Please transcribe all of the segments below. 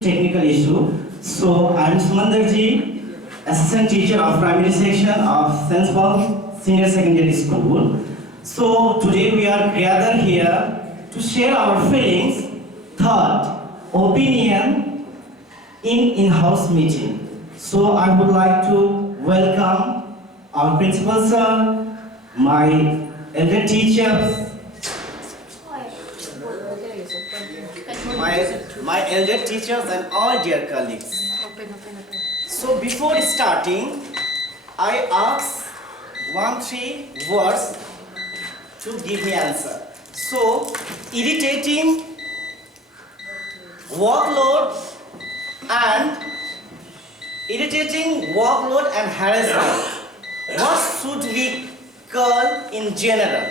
technical issue. So I'm Sumandarji, assistant teacher of primary section of Sensball Senior Secondary School. So today we are gathered here to share our feelings, thought, opinion in-house meeting. So I would like to welcome our principal sir, my elder teachers, my elder teachers and all dear colleagues. So before starting, I ask 1-3 words to give me answer. So irritating, workload and harassment. What should we call in general?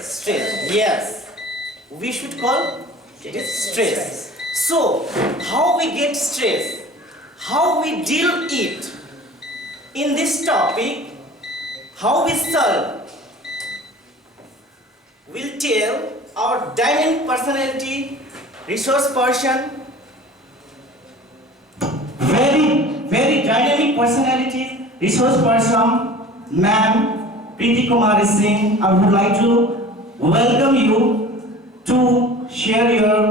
Stress. Yes. We should call it stress. So, how we get stress? How we deal it? In this topic, how we solve? We'll tell our dynamic personality, resource person, very dynamic personality, resource person, ma'am Preeti Kumari Singh. I would like to welcome you to share your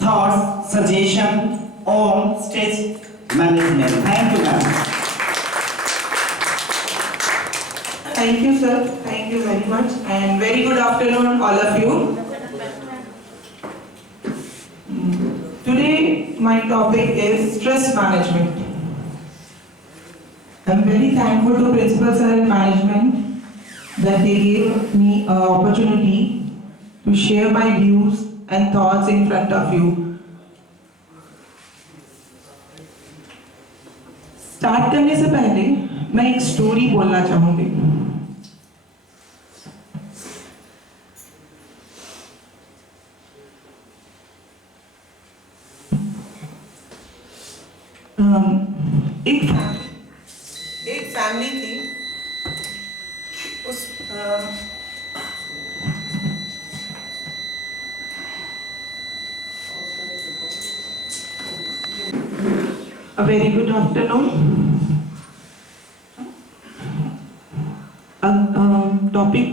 thoughts, suggestions on stage management. Thank you, ma'am. Thank you, sir. Thank you very much. And very good afternoon, all of you. Today, my topic is stress management. I'm very thankful to Principal Sir and Management that they gave me an opportunity to share my views and thoughts in front of you. Start करने से पहले मैं एक story बोलना चाहूंगी। एक family थी। उस A very good afternoon. Topic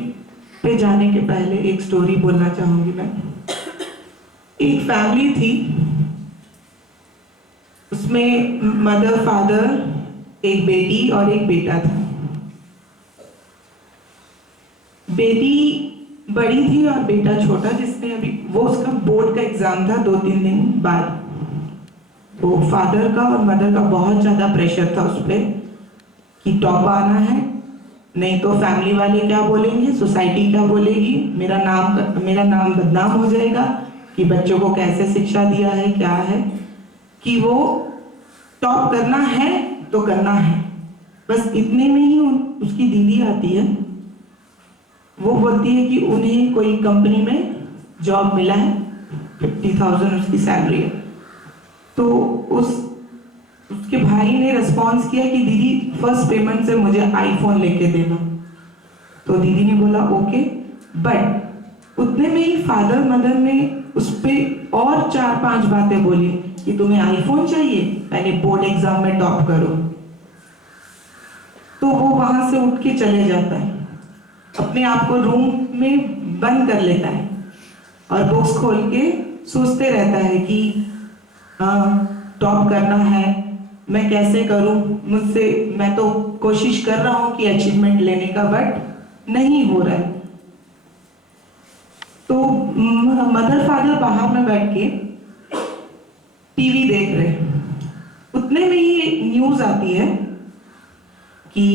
पे जाने के पहले एक स्टोरी बोलना चाहूंगी मैं। एक फैमिली थी, उसमें मदर, फादर, एक बेटी और एक बेटा था। बेटी बड़ी थी और बेटा छोटा, जिसने अभी उसका बोर्ड का एग्जाम था 2-3 दिन बाद। तो फादर का और मदर का बहुत ज़्यादा प्रेशर था उस पर कि टॉप आना है, नहीं तो फैमिली वाले क्या बोलेंगे, सोसाइटी क्या बोलेगी, मेरा नाम बदनाम हो जाएगा कि बच्चों को कैसे शिक्षा दिया है, क्या है, कि वो टॉप करना है तो करना है। बस इतने में ही उसकी दीदी आती है, वो बोलती है कि उन्हें कोई कंपनी में जॉब मिला है, 50,000 उसकी सैलरी है। तो उसके भाई ने रिस्पॉन्स किया कि दीदी फर्स्ट पेमेंट से मुझे आईफोन लेके देना। तो दीदी ने बोला ओके, बट उतने में ही फादर मदर ने उस पर और 4-5 बातें बोली कि तुम्हें आईफोन चाहिए, पहले बोर्ड एग्जाम में टॉप करो। तो वो वहां से उठ के चले जाता है, अपने आप को रूम में बंद कर लेता है और बुक्स खोल के सोचते रहता है कि टॉप करना है, मैं कैसे करूं, मैं तो कोशिश कर रहा हूं कि अचीवमेंट लेने का, बट नहीं हो रहा है। तो मदर फादर बाहर में बैठ के टीवी देख रहे, उतने में ही न्यूज आती है कि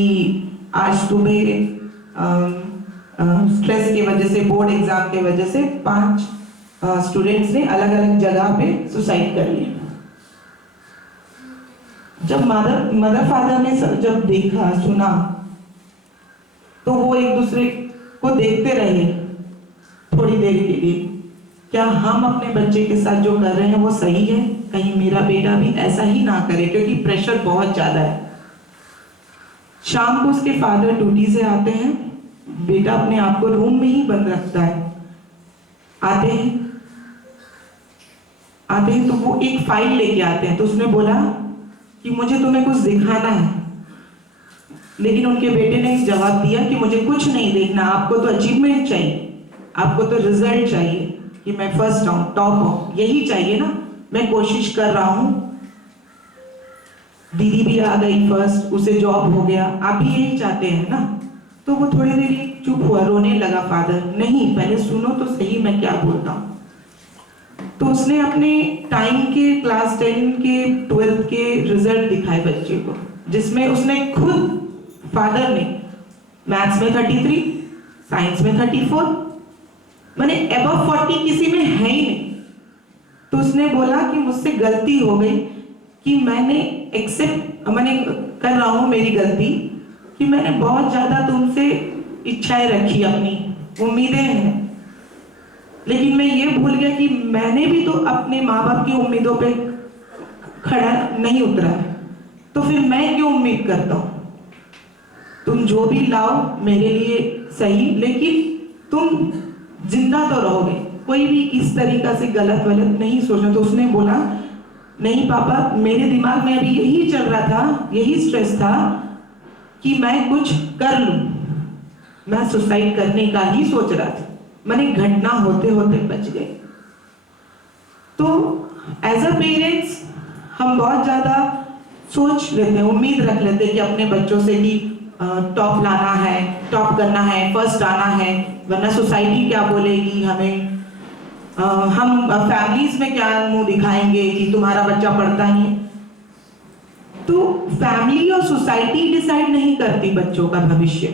आज सुबह स्ट्रेस की वजह से, बोर्ड एग्जाम की वजह से 5 स्टूडेंट्स ने अलग अलग जगह पे सुसाइड कर लिया। जब मदर फादर ने जब देखा सुना, तो वो एक दूसरे को देखते रहे थोड़ी देर के लिए, क्या हम अपने बच्चे के साथ जो कर रहे हैं वो सही है, कहीं मेरा बेटा भी ऐसा ही ना करे, क्योंकि प्रेशर बहुत ज्यादा है। शाम को उसके फादर ड्यूटी से आते हैं, बेटा अपने आप को रूम में ही बंद रखता है। आते हैं तो वो एक फाइल लेके आते हैं, तो उसने बोला कि मुझे तुम्हें कुछ दिखाना है, लेकिन उनके बेटे ने जवाब दिया कि मुझे कुछ नहीं देखना, आपको तो अचीवमेंट चाहिए, आपको तो रिजल्ट चाहिए कि मैं फर्स्ट आऊं, टॉप आऊं, यही चाहिए ना, मैं कोशिश कर रहा हूं। दीदी भी आ गई फर्स्ट, उसे जॉब हो गया, आप भी यही चाहते हैं ना। तो वो थोड़ी देर चुप हुआ, रोने लगा फादर, नहीं पहले सुनो तो सही मैं क्या बोलता हूँ। तो उसने अपने टाइम के क्लास 10 के 12th के रिजल्ट दिखाए बच्चे को, जिसमें उसने खुद फादर ने मैथ्स में 33, साइंस में 34, मैंने अबव 40 किसी में है ही नहीं। तो उसने बोला कि मुझसे गलती हो गई, कि मैंने कर रहा हूँ मेरी गलती, कि मैंने बहुत ज्यादा तुमसे इच्छाएं रखी, अपनी उम्मीदें हैं, लेकिन मैं ये भूल गया कि मैंने भी तो अपने माँ बाप की उम्मीदों पे खड़ा नहीं उतरा है, तो फिर मैं क्यों उम्मीद करता हूँ। तुम जो भी लाओ मेरे लिए सही, लेकिन तुम जिंदा तो रहोगे, कोई भी इस तरीका से गलत वलत नहीं सोचना। तो उसने बोला नहीं पापा, मेरे दिमाग में अभी यही चल रहा था, यही स्ट्रेस था कि मैं कुछ कर लूं, मैं सुसाइड करने का ही सोच रहा था, मैंने घटना होते होते बच गई। तो एज अ पेरेंट्स हम बहुत ज्यादा सोच लेते हैं, उम्मीद रख लेते हैं कि अपने बच्चों से कि टॉप लाना है, टॉप करना है, फर्स्ट आना है, वरना सोसाइटी क्या बोलेगी हमें, हम फैमिलीज में क्या मुंह दिखाएंगे कि तुम्हारा बच्चा पढ़ता नहीं। तो फैमिली और सोसाइटी डिसाइड नहीं करती बच्चों का भविष्य,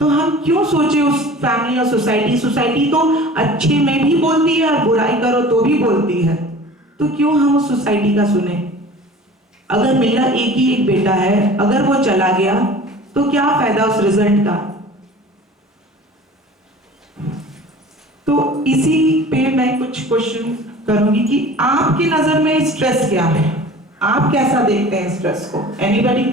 तो हम क्यों सोचे उस फैमिली और सोसाइटी तो अच्छे में भी बोलती है और बुराई करो तो भी बोलती है, तो क्यों हम उस सोसाइटी का सुने। अगर मेरा एक ही एक बेटा है, अगर वो चला गया तो क्या फायदा उस रिजल्ट का। तो इसी पे मैं कुछ क्वेश्चन करूंगी कि आपकी नजर में स्ट्रेस क्या है, आप कैसा देखते हैं स्ट्रेस को, एनीबॉडी।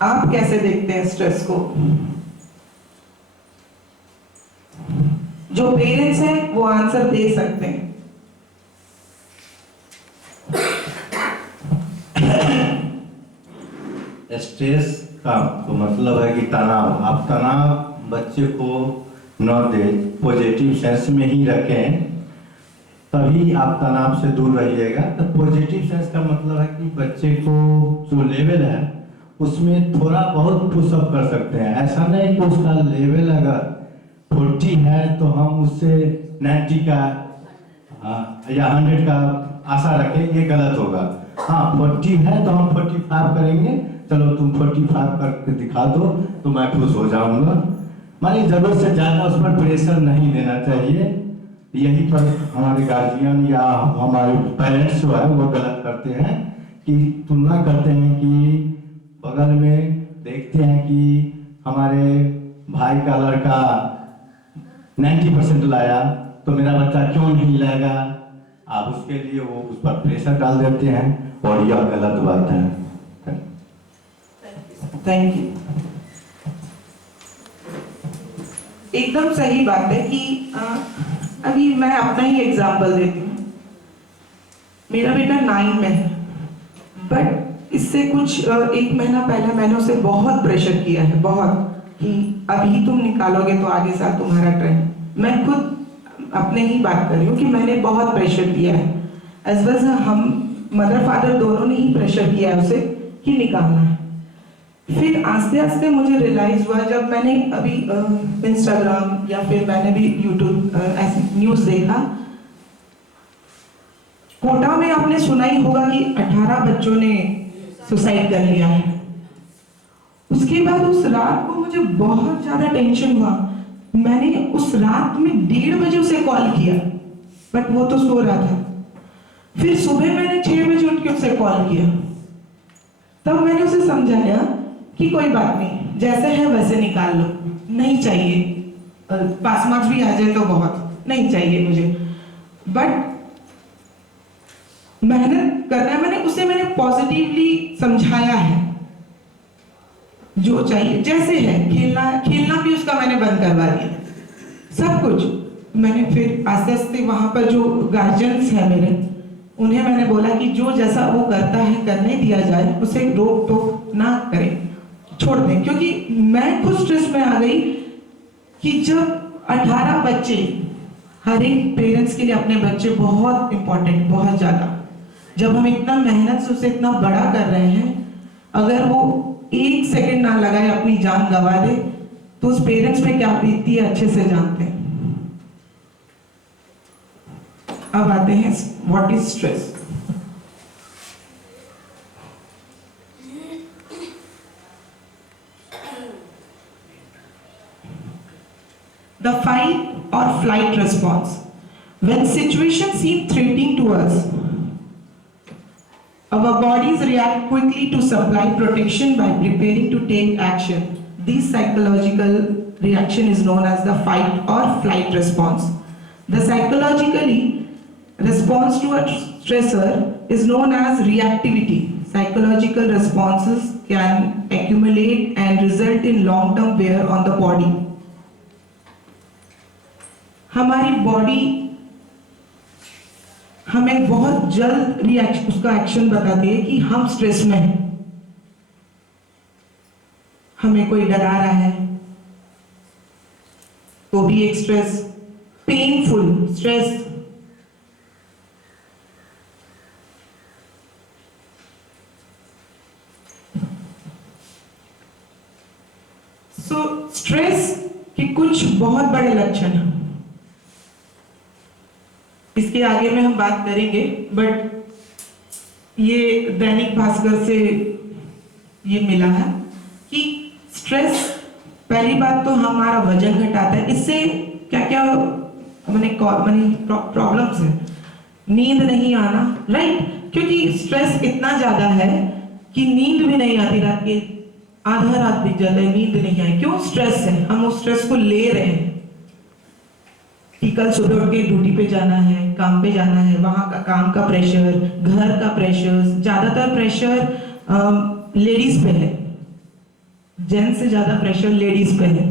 आप कैसे देखते हैं स्ट्रेस को। जो पेरेंट्स हैं वो आंसर दे सकते हैं। स्ट्रेस का तो मतलब है कि तनाव, आप तनाव बच्चे को न दे, पॉजिटिव सेंस में ही रखें, तभी आप तनाव से दूर रहिएगा। तो पॉजिटिव सेंस का मतलब है कि बच्चे को जो लेवल है उसमें थोड़ा बहुत पुशअप कर सकते हैं। ऐसा नहीं कि उसका लेवल अगर 40 है तो हम उससे 90 का या 100 का आशा रखें, ये गलत होगा। हाँ, 40 है तो हम 45 करेंगे, चलो तुम 45 करके दिखा दो तो मैं खुश हो जाऊंगा। मानिए जरूरत से ज़्यादा उस पर प्रेशर नहीं देना चाहिए। यही पर हमारे गार्जियन या हमारे पेरेंट्स जो है वो गलत करते हैं कि तुलना करते हैं कि बगल में देखते हैं कि हमारे भाई का लड़का 90% लाया तो मेरा बच्चा क्यों नहीं लाएगा। आप उसके लिए वो उस पर प्रेशर डाल देते हैं और यह गलत बात है। Thank you. एकदम सही बात है कि अभी मैं अपना ही एग्जांपल देती हूँ। मेरा बेटा 9 में है, बट इससे कुछ 1 महीना पहले मैंने उसे बहुत प्रेशर किया है, बहुत, कि अभी तुम निकालोगे तो आगे साल तुम्हारा ट्रेंड। मैं खुद अपने ही बात कर रही हूँ कि मैंने बहुत प्रेशर किया है, एज वेल हम मदर फादर दोनों ने ही प्रेशर किया है उसे कि निकालना है। फिर आस्ते आस्ते मुझे रियलाइज हुआ जब मैंने अभी इंस्टाग्राम या फिर मैंने भी यूट्यूब ऐसे न्यूज देखा, कोटा में आपने सुना ही होगा कि 18 बच्चों ने सुसाइड कर लिया है। उसके बाद उस रात को मुझे बहुत ज्यादा टेंशन हुआ। मैंने उस रात में 1:30 बजे उसे कॉल किया, बट वो तो सो रहा था। फिर सुबह मैंने 6 बजे उठ के उसे कॉल किया। तब मैंने उसे समझाया कि कोई बात नहीं, जैसे है वैसे निकाल लो, नहीं चाहिए, पास मार्क्स भी आ जाए तो बहुत, नहीं चाहिए मुझे, बट मेहनत करना है। मैंने पॉजिटिवली समझाया है, जो चाहिए जैसे है, खेलना भी उसका मैंने बंद करवा दिया। सब कुछ। मैंने फिर आस्ते आस्ते वहाँ पर जो गार्जियंस हैं मेरे, उन्हें मैंने बोला कि जो जैसा वो करता है करने दिया जाए, उसे रोक टोक ना करें, छोड़ दें। क्योंकि मैं खुद स्ट्रेस में आ गई कि जब 18 बच्चे, हर एक पेरेंट्स के लिए अपने बच्चे बहुत इंपॉर्टेंट, बहुत ज़्यादा। जब हम इतना मेहनत से उसे इतना बड़ा कर रहे हैं, अगर वो 1 सेकंड ना लगाए अपनी जान गंवा दे, तो उस पेरेंट्स में क्या बीतती है अच्छे से जानते हैं। अब आते हैं what is stress. The fight or flight response. When situations seem threatening to us, our bodies react quickly to supply protection by preparing to take action. This psychological reaction is known as the fight or flight response. The psychologically response to a stressor is known as reactivity. Psychological responses can accumulate and result in long-term wear on the body. हमारी body हमें बहुत जल्द reaction, उसका action बताती है कि हम stress में हैं, हमें कोई डरा रहा है तो भी एक stress, painful stress. So stress के कुछ बहुत बड़े लक्षण हैं, इसके आगे में हम बात करेंगे, बट ये दैनिक भास्कर से ये मिला है कि स्ट्रेस, पहली बात तो हमारा वजन घटाता है। इससे क्या क्या प्रॉब्लम्स है, नींद नहीं आना, राइट, क्योंकि स्ट्रेस इतना ज्यादा है कि नींद भी नहीं आती, रात के आधा रात भी जल है, नींद नहीं आई। क्यों? स्ट्रेस है, हम उस स्ट्रेस को ले रहे हैं कि कल सुबह उठ के ड्यूटी पे जाना है, काम पे जाना है, वहाँ का काम का प्रेशर, घर का प्रेशर, ज्यादातर प्रेशर लेडीज पे है, जेंट्स से ज्यादा प्रेशर लेडीज पे है।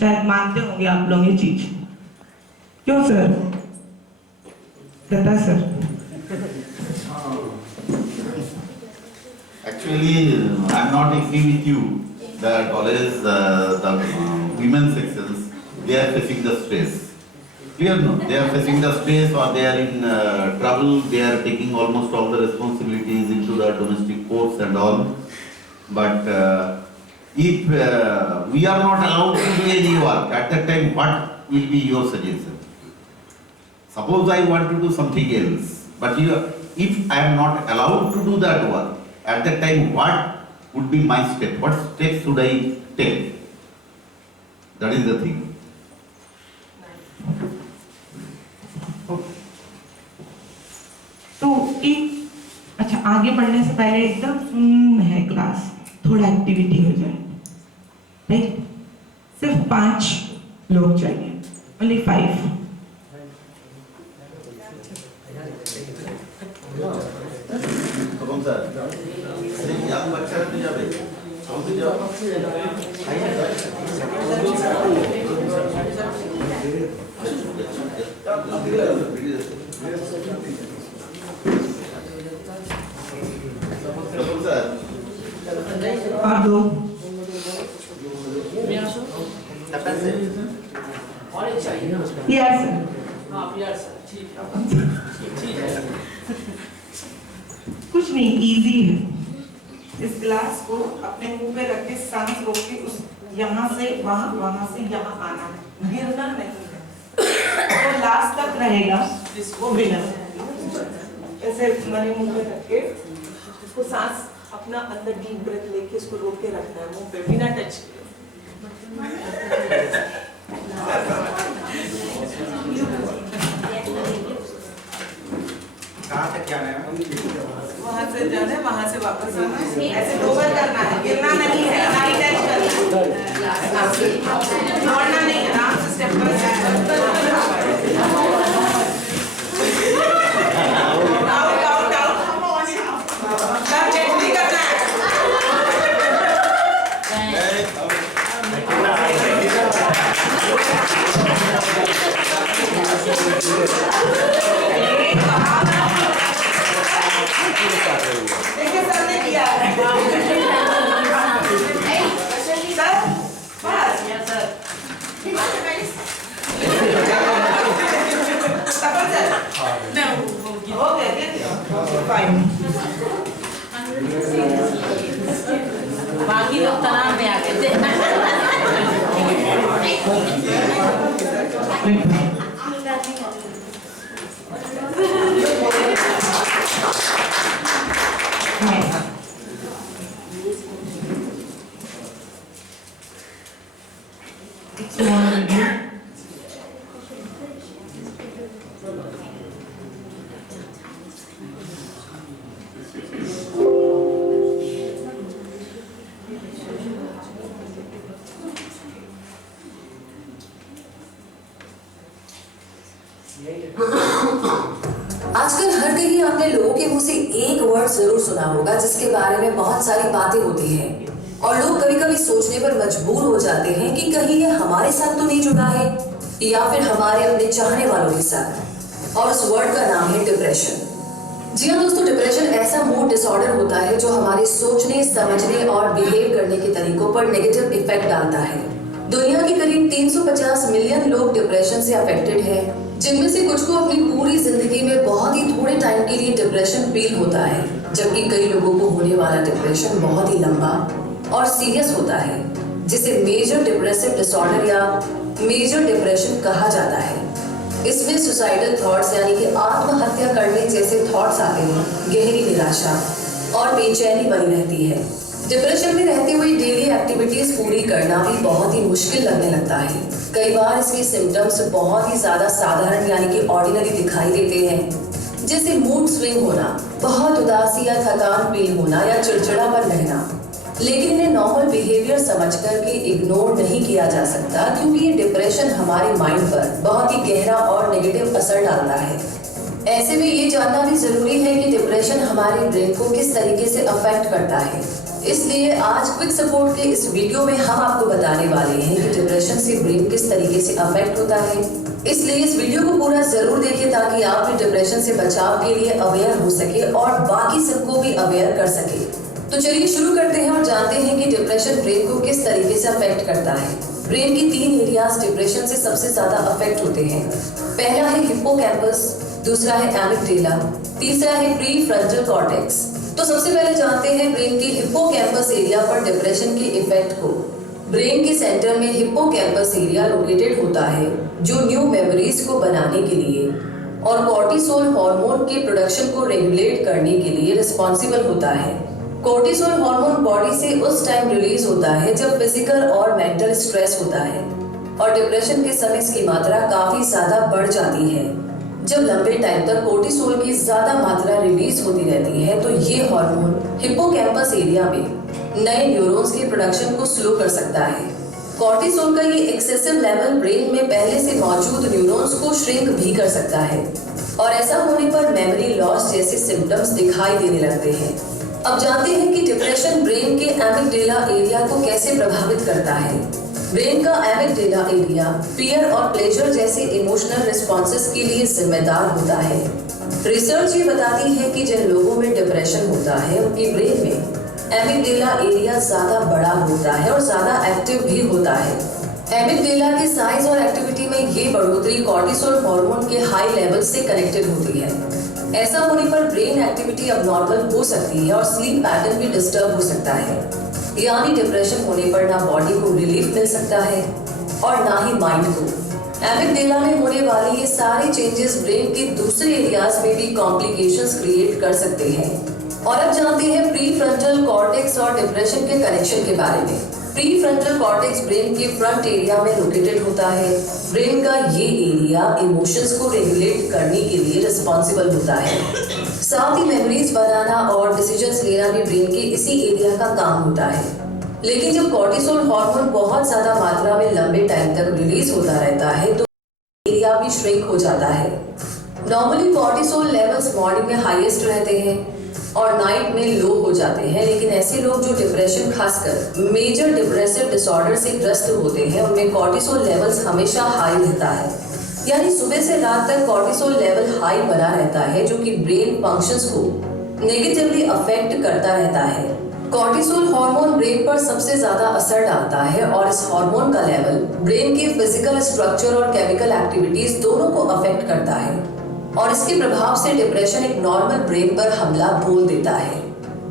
शायद मानते होंगे आप लोग ये चीज। क्यों sir? Datta sir. Actually, I'm not agree with you that always the women sections, they are facing the stress. Clear no? They are facing the stress, or they are in trouble. They are taking almost all the responsibilities into the domestic force and all. But if we are not allowed to do any work, at that time, what will be your suggestion? Suppose I want to do something else, but if I am not allowed to do that work, at that time, what would be my step? What steps should I take? That is the thing. तो एक, अच्छा, आगे बढ़ने से पहले एकदम है class, थोड़ा एक्टिविटी हो जाए, राइट? सिर्फ 5 लोग चाहिए, ओनली 5। कौन सा? यहाँ बच्चा नहीं जावे, कौन सी जाओ? कौन सा? और 2 यस ठीक है। कुछ नहीं, इजी है। इस ग्लास को अपने मुंह पे रख के सांस रोक के उस यहाँ से वहाँ, वहाँ से यहाँ आना है, गिरना नहीं है। तो लास्ट तक रहेगा वो विनर। ऐसे मैंने मुंह पे रख के उसको सांस अपना अंदर डीप ब्रेथ लेके उसको रोक के रखना है मुंह पे बिना टच किए। कहाँ तक जाना है? वहाँ से जाना है, वहाँ से वापस आना है, ऐसे 2 बार करना है, गिरना नहीं है, नाई टच करना है, दौड़ना नहीं है, आराम से step by step. Out out out, सब चेंज नहीं करना है। आजकल हर कहीं आपने लोगों के मुंह से एक वर्ड जरूर सुना होगा जिसके बारे में बहुत सारी बातें होती हैं और लोग कभी कभी सोचने पर मजबूर हो जाते हैं कि कहीं ये हमारे साथ तो नहीं जुड़ा है या फिर हमारे अपने चाहने वालों के साथ। और उस वर्ड का नाम है डिप्रेशन। जी हाँ दोस्तों, डिप्रेशन ऐसा मूड डिसऑर्डर होता है जो हमारे सोचने, समझने और बिहेव करने के तरीकों पर नेगेटिव इफेक्ट डालता है। दुनिया के करीब 350 मिलियन लोग डिप्रेशन से अफेक्टेड हैं, जिनमें से कुछ को अपनी पूरी जिंदगी में बहुत ही थोड़े टाइम के लिए डिप्रेशन फील होता है, जबकि कई लोगों को होने वाला डिप्रेशन बहुत ही लंबा और सीरियस होता है, जिसे मेजर डिप्रेसिव डिसऑर्डर या मेजर डिप्रेशन कहा जाता है। इसमें सुसाइडल थॉट्स यानी कि आत्महत्या करने जैसे थॉट्स आते हैं, गहरी निराशा और बेचैनी बनी रहती है। डिप्रेशन में रहते हुए डेली एक्टिविटीज पूरी करना भी बहुत ही मुश्किल लगने लगता है। कई बार इसके सिम्टम्स बहुत ही ज्यादा साधारण यानी कि ऑर्डिनरी दिखाई देते हैं, जैसे मूड स्विंग होना, बहुत उदासी या थकान फील होना या चिड़चिड़ापन रहना। लेकिन इन्हें नॉर्मल बिहेवियर समझ करके इग्नोर नहीं किया जा सकता, क्योंकि ये डिप्रेशन हमारे माइंड पर बहुत ही गहरा और नेगेटिव असर डालता है। ऐसे में ये जानना भी जरूरी है कि डिप्रेशन हमारे ब्रेन को किस तरीके से अफेक्ट करता है। इसलिए आज क्विक सपोर्ट के इस वीडियो में हम आपको बताने वाले हैं कि डिप्रेशन से ब्रेन किस तरीके से अफेक्ट होता है। इसलिए इस वीडियो को पूरा जरूर देखिए ताकि आप भी डिप्रेशन से बचाव के लिए अवेयर हो सके और बाकी सबको भी अवेयर कर सके। तो चलिए शुरू करते हैं और जानते हैं कि डिप्रेशन ब्रेन को किस तरीके से अफेक्ट करता है। ब्रेन की 3 एरियाज डिप्रेशन से सबसे ज्यादा अफेक्ट होते हैं। पहला है हिप्पोकैम्पस, दूसरा है एमिगडाला, तीसरा है प्रीफ्रंटल कॉर्टेक्स। तो सबसे पहले जानते हैं ब्रेन के हिप्पोकैम्पस एरिया पर डिप्रेशन के इफेक्ट को। ब्रेन के सेंटर में हिप्पोकैम्पस एरिया लोकेटेड होता है, जो न्यू मेमोरीज को बनाने के लिए और कॉर्टिसोल हार्मोन के प्रोडक्शन को रेगुलेट करने के लिए रिस्पॉन्सिबल होता है। कॉर्टिसोल हार्मोन बॉडी से उस टाइम रिलीज होता है जब फिजिकल और मेंटल स्ट्रेस होता है, और डिप्रेशन के समय इसकी मात्रा काफी ज्यादा बढ़ जाती है। जब लंबे टाइम तक कोर्टिसोल की ज्यादा मात्रा रिलीज होती रहती है तो ये हार्मोन हिप्पोकैम्पस एरिया में नए न्यूरॉन्स के प्रोडक्शन को स्लो कर सकता है। कॉर्टिसोल का ये एक्सेसिव लेवल ब्रेन में पहले से मौजूद न्यूरॉन्स को श्रिंक भी कर सकता है, और ऐसा होने पर मेमोरी लॉस जैसे सिम्टम्स दिखाई देने लगते हैं। अब जानते हैं कि डिप्रेशन ब्रेन के एमिगडाला एरिया को कैसे प्रभावित करता है। ब्रेन का एमिगडाला एरिया फियर और प्लेजर जैसे इमोशनल रिस्पॉन्सेस के लिए जिम्मेदार होता है। रिसर्च ये बताती है कि जिन लोगों में डिप्रेशन होता है उनके ब्रेन में एमिगडाला एरिया ज्यादा बड़ा होता है और ज्यादा एक्टिव भी होता है। एमिगडाला के साइज और एक्टिविटी में ये बढ़ोतरी कॉर्टिसोल हार्मोन के हाई लेवल से कनेक्टेड होती है। ऐसा होने पर ब्रेन एक्टिविटी अबनॉर्मल हो सकती है और स्लीप पैटर्न भी डिस्टर्ब हो सकता है। यानी डिप्रेशन होने पर ना बॉडी को रिलीफ मिल सकता है और ना ही माइंड को। एमिगडाला में होने वाले ये सारे चेंजेस ब्रेन के दूसरे एरियाज में भी कॉम्प्लिकेशंस क्रिएट कर सकते हैं। और अब जानते हैं प्रीफ्रंटल कॉर्टेक्स और डिप्रेशन के कनेक्शन के बारे में। प्रीफ्रंटल कॉर्टेक्स ब्रेन के फ्रंट एरिया में लोकेटेड होता है। ब्रेन का ये एरिया इमोशंस को रेगुलेट करने के लिए रिस्पॉन्सिबल होता है। साथ ही मेमोरीज बनाना और डिसीजंस लेना भी ब्रेन के इसी एरिया का काम होता है। लेकिन जब कॉर्टिसोल हार्मोन बहुत ज्यादा मात्रा में लंबे टाइम तक रिलीज होता रहता है तो एरिया भी श्रिंक हो जाता है। नॉर्मली कॉर्टिसोल लेवल्स मॉर्निंग में हाईएस्ट रहते हैं और नाइट में लो हो जाते हैं, लेकिन ऐसे लोग जो डिप्रेशन खासकर मेजर डिप्रेसिव डिसऑर्डर से ग्रस्त होते हैं उनमें कॉर्टिसोल लेवल्स हमेशा हाई रहता है। यानी सुबह से रात तक कॉर्टिसोल लेवल हाई बना रहता है, जो कि ब्रेन फंक्शंस को नेगेटिवली अफेक्ट करता रहता है। कॉर्टिसोल हार्मोन ब्रेन पर सबसे ज्यादा असर डालता है और इस हार्मोन का लेवल ब्रेन के फिजिकल स्ट्रक्चर और केमिकल एक्टिविटीज दोनों को अफेक्ट करता है, और इसके प्रभाव से डिप्रेशन एक नॉर्मल ब्रेन पर हमला बोल देता है।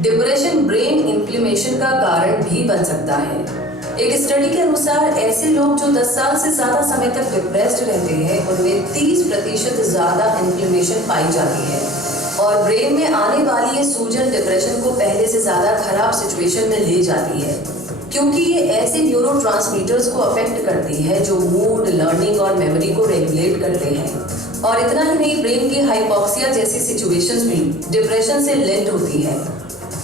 डिप्रेशन ब्रेन इन्फ्लेमेशन का कारण भी बन सकता है। एक स्टडी के अनुसार ऐसे लोग जो 10 साल से ज्यादा समय तक डिप्रेस्ड रहते हैं उनमें 30% ज्यादा इन्फ्लेमेशन पाई जाती है और ब्रेन में आने वाली ये सूजन डिप्रेशन को पहले से ज्यादा खराब सिचुएशन में ले जाती है, क्योंकि ये ऐसे न्यूरोट्रांसमीटर्स को अफेक्ट करती है जो मूड, लर्निंग और मेमोरी को रेगुलेट करते हैं। और इतना ही नहीं, ब्रेन की हाइपोक्सिया जैसी सिचुएशंस भी डिप्रेशन से लिंक्ड होती है।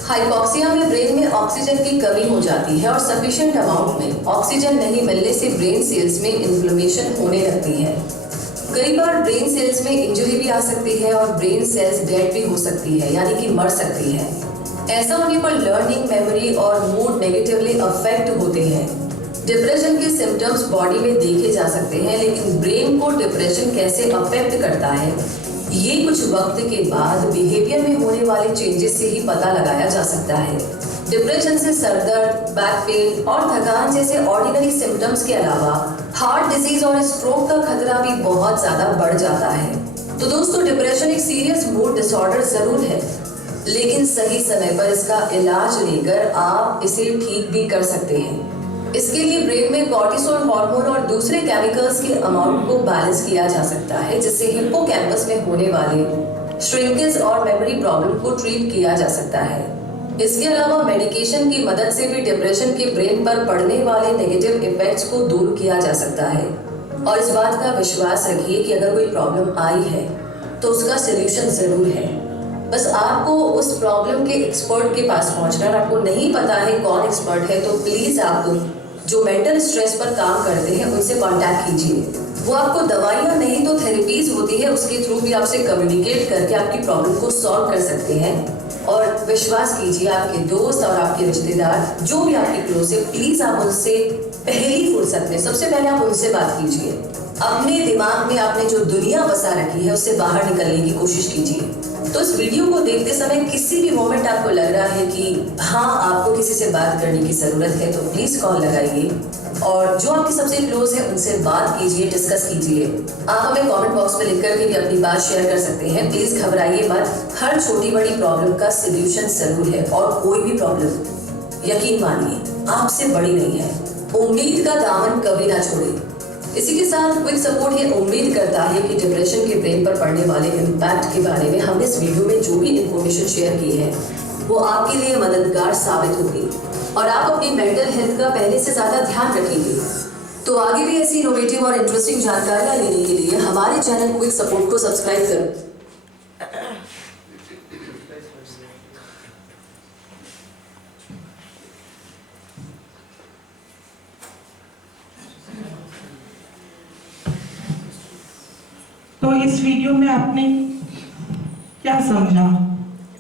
हाइपोक्सिया में ब्रेन में ऑक्सीजन की कमी हो जाती है और सफिशिएंट अमाउंट में ऑक्सीजन नहीं मिलने से ब्रेन सेल्स में इन्फ्लेमेशन होने लगती है। कई बार ब्रेन सेल्स में इंजरी भी आ सकती है और ब्रेन सेल्स डेड भी हो सकती है, यानी कि मर सकती है। ऐसा होने पर लर्निंग, मेमोरी और मूड नेगेटिवली अफेक्ट होते हैं। डिप्रेशन के सिम्टम्स बॉडी में देखे जा सकते हैं, लेकिन ब्रेन को डिप्रेशन कैसे अफेक्ट करता है ये कुछ वक्त के बाद बिहेवियर में होने वाले चेंजेस से ही पता लगाया जा सकता है। डिप्रेशन से सरदर्द, बैक पेन और थकान जैसे ऑर्डिनरी सिम्टम्स के अलावा हार्ट डिजीज और स्ट्रोक का खतरा भी बहुत ज्यादा बढ़ जाता है। तो दोस्तों, डिप्रेशन एक सीरियस मूड डिसऑर्डर जरूर है, लेकिन सही समय पर इसका इलाज लेकर आप इसे ठीक भी कर सकते हैं। इसके लिए ब्रेन में कॉर्टिसोल हार्मोन और दूसरे केमिकल्स के अमाउंट को बैलेंस किया जा सकता है, जिससे हिप्पोकैम्पस में होने वाले श्रिंकेज और मेमोरी प्रॉब्लम को ट्रीट किया जा सकता है। इसके अलावा मेडिकेशन की मदद से भी डिप्रेशन के ब्रेन पर पड़ने वाले नेगेटिव इफेक्ट्स को दूर किया जा सकता है। और इस बात का विश्वास रखिए कि अगर कोई प्रॉब्लम आई है तो उसका सोल्यूशन जरूर है। बस आपको उस प्रॉब्लम के एक्सपर्ट के पास पहुंचना है। आपको नहीं पता है कौन एक्सपर्ट है तो प्लीज आप जो मेंटल स्ट्रेस पर काम करते हैं उनसे कांटेक्ट कीजिए। वो आपको दवाइयाँ नहीं तो थेरेपीज होती है, उसके थ्रू भी आपसे कम्युनिकेट करके आपकी प्रॉब्लम को सॉल्व कर सकते हैं। और विश्वास कीजिए, आपके दोस्त और आपके रिश्तेदार जो भी आपके क्लोज है, प्लीज आप उनसे पहली फुर्सत में सबसे पहले आप उनसे बात कीजिए। अपने दिमाग में आपने जो दुनिया बसा रखी है उससे बाहर निकलने की कोशिश कीजिए। तो इस वीडियो को देखते समय किसी भी मोमेंट आपको लग रहा है कि हाँ, आपको किसी से बात करने की जरूरत है, तो प्लीज कॉल लगाइए और जो आपके सबसे क्लोज है उनसे बात कीजिए, डिस्कस कीजिए। आप हमें कमेंट बॉक्स में लिख करके भी अपनी बात शेयर कर सकते हैं। प्लीज घबराइए मत, हर छोटी बड़ी प्रॉब्लम का सोल्यूशन जरूर है और कोई भी प्रॉब्लम यकीन मानिए आपसे बड़ी नहीं है। उम्मीद का दामन कभी ना छोड़े। इसी के साथ क्विक सपोर्ट ये उम्मीद करता है कि डिप्रेशन के ब्रेन पर पड़ने वाले इम्पैक्ट के बारे में हमने इस वीडियो में जो भी इंफॉर्मेशन शेयर की है वो आपके लिए मददगार साबित होगी और आप अपनी मेंटल हेल्थ का पहले से ज्यादा ध्यान रखेंगे। तो आगे भी ऐसी इनोवेटिव और इंटरेस्टिंग जानकारियां लेने के लिए हमारे चैनल क्विक सपोर्ट को सब्सक्राइब करें। तो इस वीडियो में आपने क्या समझा,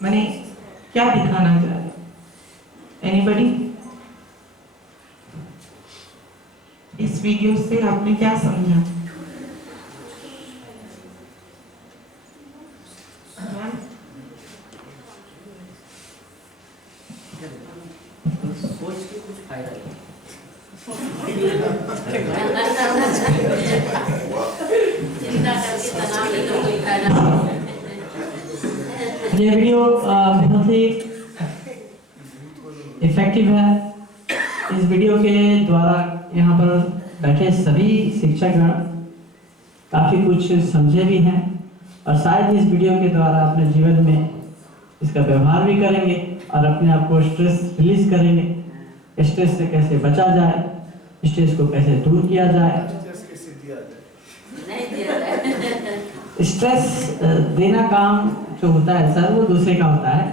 मैंने क्या दिखाना चाह रहे? एनीबडी? इस वीडियो से आपने क्या समझा? सोच के कुछ फायदा नहीं। चिंता करके तनाव लेकर कोई फायदा नहीं। ये वीडियो बहुत ही इफेक्टिव है। इस वीडियो के द्वारा यहाँ पर बैठे सभी शिक्षकगण काफ़ी कुछ समझे भी हैं और शायद इस वीडियो के द्वारा अपने जीवन में इसका व्यवहार भी करेंगे और अपने आप को स्ट्रेस रिलीज करेंगे। स्ट्रेस से कैसे बचा जाए, स्ट्रेस को कैसे दूर किया जाए। स्ट्रेस देना काम जो होता है सर वो दूसरे का होता है।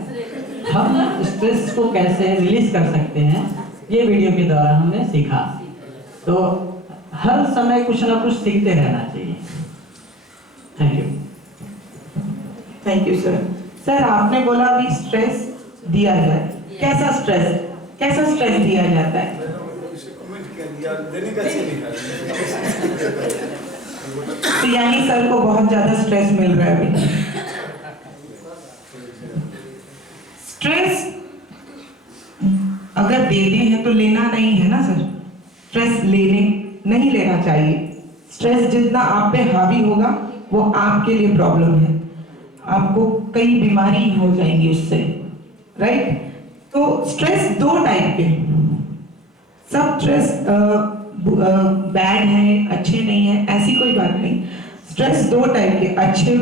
हम स्ट्रेस को कैसे रिलीज कर सकते हैं ये वीडियो के द्वारा हमने सीखा। तो हर समय कुछ ना कुछ सीखते रहना चाहिए। Thank you. Thank you sir. Sir आपने बोला अभी स्ट्रेस दिया जाए, कैसा स्ट्रेस दिया जाता है? तो यानी सर को बहुत ज्यादा स्ट्रेस मिल रहा है अभी। स्ट्रेस अगर देते हैं तो लेना नहीं है ना सर, स्ट्रेस नहीं लेना चाहिए। स्ट्रेस जितना आप पे हावी होगा वो आपके लिए प्रॉब्लम है, आपको कई बीमारी हो जाएंगी उससे, राइट? तो स्ट्रेस दो टाइप के, सब स्ट्रेस बैड है, अच्छे नहीं है, ऐसी कोई बात नहीं। स्ट्रेस दो टाइप के, अच्छे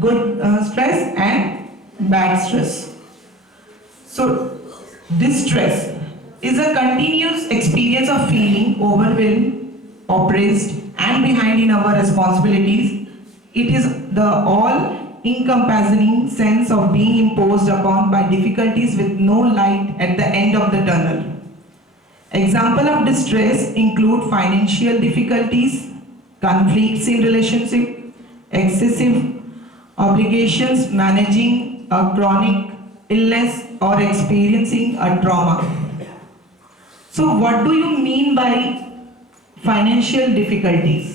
good stress and bad stress. So this stress is a continuous experience of feeling overwhelmed, oppressed, and behind in our responsibilities. It is the all-encompassing sense of being imposed upon by difficulties with no light at the end of the tunnel. Example of distress include financial difficulties, conflicts in relationship, excessive obligations, managing a chronic illness, or experiencing a trauma. So what do you mean by financial difficulties?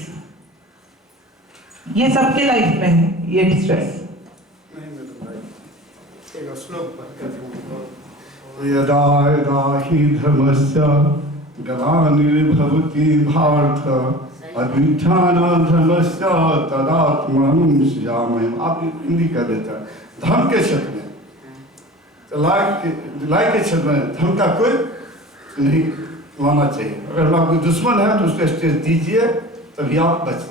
ये सबके life में है ये stress. यदा यदा हि धर्मस्य ग्लानिर्भवति भारत अभ्युत्थानं धर्मस्य तदात्मानं सृजाम्यहम्। आप हिंदी कर देता है। धर्म के क्षेत्र में, लाइक के क्षेत्र में धर्म का कोई नहीं मानना चाहिए। अगर आपको दुश्मन है तो उसको स्टेज दीजिए, तभी आप बच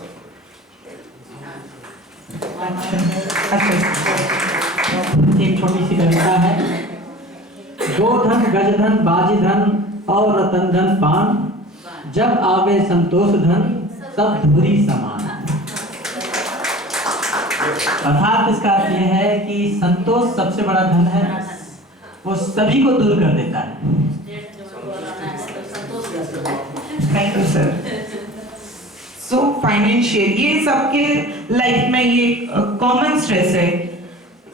एक छोटी सी कविता है। गोधन गजधन बाजीधन और रतन धन पान, जब आवे संतोष धन तब धुरी समान। अर्थात इसका अर्थ यह है कि संतोष सबसे बड़ा धन है, वो सभी को दूर कर देता है। Thank you sir. So financial, ये सबके लाइफ में ये कॉमन स्ट्रेस है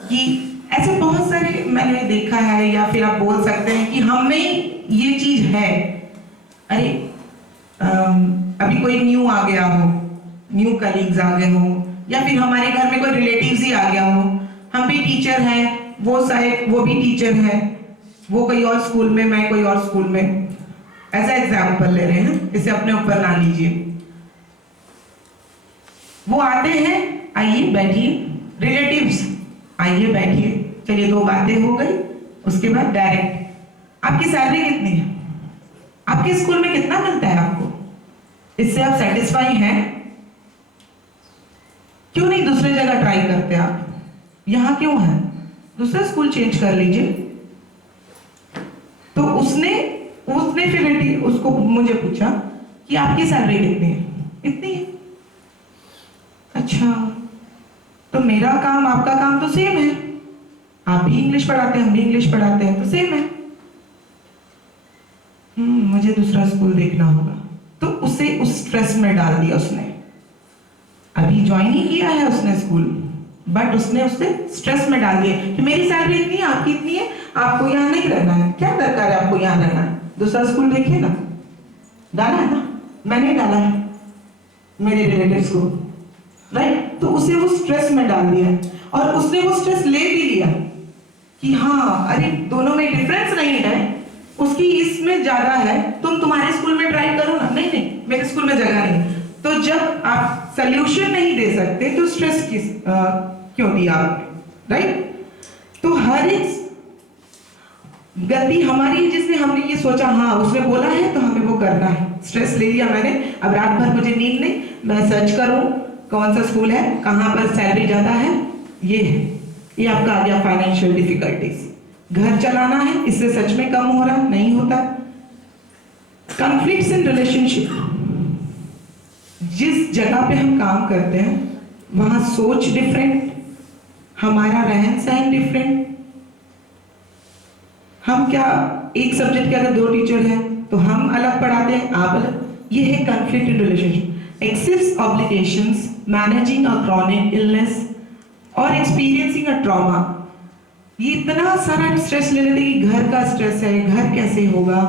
कि ऐसे बहुत सारे मैंने देखा है, या फिर आप बोल सकते हैं कि हम में ये चीज है। अरे अभी कोई न्यू आ गया हो, न्यू कलीग्स आ गए हो, या फिर हमारे घर में कोई रिलेटिव्स ही आ गया हो, हम भी टीचर हैं, वो शायद वो भी टीचर है, वो कोई और स्कूल में, मैं कोई और स्कूल में, ऐसा एग्जाम्पल ले रहे हैं, इसे अपने ऊपर ना लीजिए। वो आते हैं, आइए बैठिए, रिलेटिव्स आइए बैठिए, चलिए दो बातें हो गई, उसके बाद डायरेक्ट आपकी सैलरी कितनी है, आपके स्कूल में कितना मिलता है आपको, इससे आप सेटिस्फाई हैं? क्यों नहीं दूसरी जगह ट्राई करते आप? यहाँ क्यों है? दूसरा स्कूल चेंज कर लीजिए। तो उसने फिर उसको मुझे पूछा कि आपकी सैलरी कितनी है? इतनी है। अच्छा, तो मेरा काम आपका काम तो सेम है, आप भी इंग्लिश पढ़ाते हैं, हम भी इंग्लिश पढ़ाते हैं, तो सेम है। मुझे दूसरा स्कूल देखना होगा। तो उसे उस स्ट्रेस में डाल दिया उसने। अभी ज्वाइन ही किया है उसने स्कूल, बट उसने उसे स्ट्रेस में डाल दिया कि मेरी सैलरी इतनी है, आपकी इतनी है, आपको यहाँ नहीं रहना है। क्या दरकार है आपको यहाँ रहना है? दूसरा स्कूल देखिए ना। डाला है ना, मैंने डाला है मेरे रिलेटिव्स को, राइट? तो उसे वो स्ट्रेस में डाल दिया, और उसने वो स्ट्रेस ले भी लिया कि हाँ, अरे दोनों में डिफरेंस नहीं है, उसकी इसमें ज्यादा है, तुम्हारे स्कूल में ट्राई करो ना। नहीं नहीं, मेरे स्कूल में जगह नहीं। तो जब आप सल्यूशन नहीं दे सकते तो स्ट्रेस क्यों दिया आपने, राइट? तो हर एक गलती हमारी, जिसने हमने ये सोचा हाँ उसने बोला है तो हमें वो करना है, स्ट्रेस ले लिया मैंने, अब रात भर मुझे नींद नहीं, मैं सर्च करूं कौन सा स्कूल है, कहां पर सैलरी ज्यादा है। ये आपका आ गया फाइनेंशियल डिफिकल्टीज। घर चलाना है, इससे सच में कम हो रहा नहीं होता। कॉन्फ्लिक्ट्स इन रिलेशनशिप, जिस जगह पे हम काम करते हैं वहां सोच डिफरेंट, हमारा रहन सहन डिफरेंट। हम क्या एक सब्जेक्ट के अगर दो टीचर हैं तो हम अलग पढ़ाते हैं, आप अलग। ये है conflict in relationship. Excess obligations, managing a chronic illness और एक्सपीरियंसिंग अ ट्रॉमा। ये इतना सारा स्ट्रेस ले लेते हैं कि घर का स्ट्रेस है, घर कैसे होगा,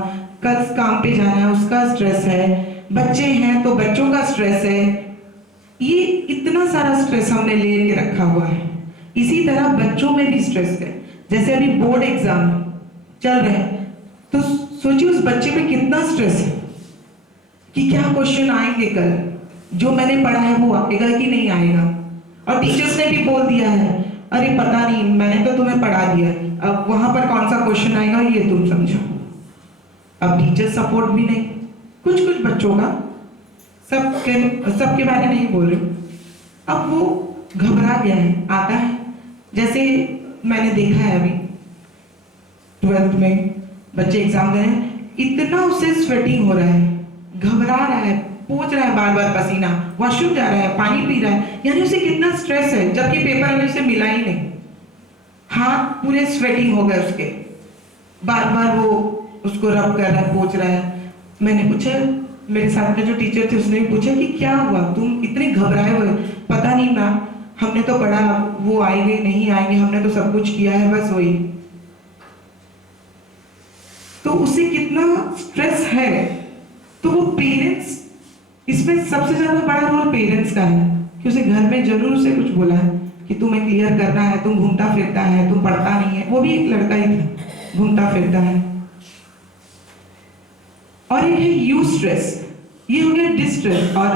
कल काम पे जाना है उसका स्ट्रेस है, बच्चे हैं तो बच्चों का स्ट्रेस है। ये इतना सारा स्ट्रेस हमने ले के रखा हुआ है। इसी तरह बच्चों में भी स्ट्रेस है। जैसे अभी बोर्ड एग्जाम चल रहे हैं तो सोचिए उस बच्चे पे कितना स्ट्रेस है कि क्या क्वेश्चन आएंगे कल, जो मैंने पढ़ा है वो आएगा कि नहीं आएगा। और टीचर्स ने भी बोल दिया है, अरे पता नहीं, मैंने तो तुम्हें पढ़ा दिया, अब वहां पर कौन सा क्वेश्चन आएगा ये तुम समझो। अब टीचर सपोर्ट भी नहीं, कुछ कुछ बच्चों का, सबके बारे में नहीं बोल रही हूँ। अब वो घबरा गया है, आता है, जैसे मैंने देखा है अभी 12th में बच्चे एग्जाम दे रहे हैं, इतना उससे स्वेटिंग हो रहा है, घबरा रहा है, पोंछ रहा है बार बार पसीना, वॉशरूम जा रहा है, पानी पी रहा है, यानी उसे कितना स्ट्रेस है, जबकि पेपर में उसे मिला ही नहीं। हाथ पूरे स्वेटिंग हो गए उसके, बार बार वो उसको रब कर रहा है, पोंछ रहा है। मैंने पूछा, मेरे साथ में जो टीचर थे उसने भी पूछा कि क्या हुआ, तुम इतने घबराए हुए? पता नहीं मैम, हमने तो पढ़ा, वो आएंगे नहीं आएंगे, हमने तो सब कुछ किया है, बस वही। तो उसे कितना स्ट्रेस है। तो वो पेरेंट्स, इसमें सबसे ज्यादा बड़ा रोल पेरेंट्स का है कि उसे घर में जरूर उसे कुछ बोला है कि तुम्हें क्लियर करना है, तुम घूमता फिरता है, तुम पढ़ता नहीं है। वो भी एक लड़का ही था, घूमता फिरता है। और एक है यू स्ट्रेस, ये हो गया डिस्ट्रेस। और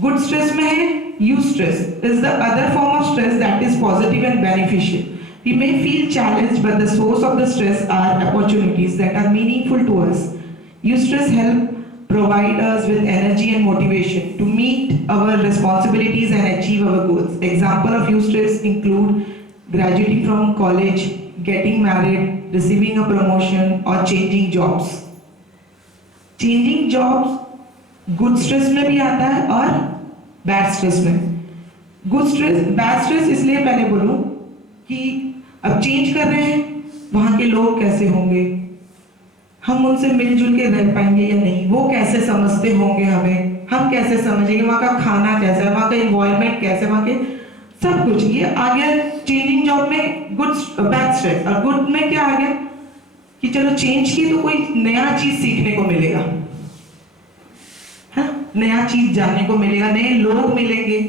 गुड स्ट्रेस में है you stress is the other form of stress that is positive and beneficial. We may feel challenged, but the source of the stress are opportunities that are meaningful to us. Eustress help provide us with energy and motivation to meet our responsibilities and achieve our goals. Example of eustress include graduating from college, getting married, receiving a promotion, or changing jobs. Changing jobs good stress में भी आता है और bad stress में. Good stress, bad stress इसलिए मैंने बोलूं कि अब चेंज कर रहे हैं, वहां के लोग कैसे होंगे, हम उनसे मिलजुल के रह पाएंगे या नहीं, वो कैसे समझते होंगे हमें, हम कैसे समझेंगे, वहाँ का खाना कैसा है, वहाँ का एनवायरनमेंट कैसे है, वहाँ के सब कुछ। ये आ गया चेंजिंग जॉब में गुड बैड स्ट्रेस। और गुड में क्या आ गया कि चलो चेंज की तो कोई नया चीज सीखने को मिलेगा, हाँ? नया चीज जानने को मिलेगा, नए लोग मिलेंगे।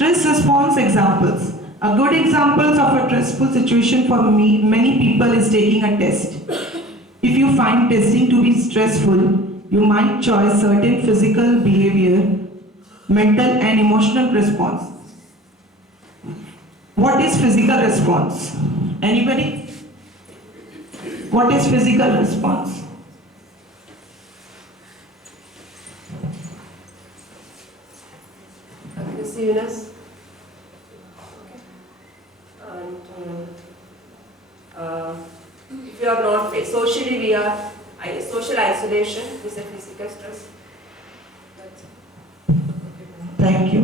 Stress response examples. A good example of a stressful situation for many people is taking a test. If you find testing to be stressful, you might choose certain physical behavior, mental and emotional response. What is physical response? Anybody? What is physical response? Aggressiveness. And if you are not socially, we are social isolation is a physical stress. Thank you.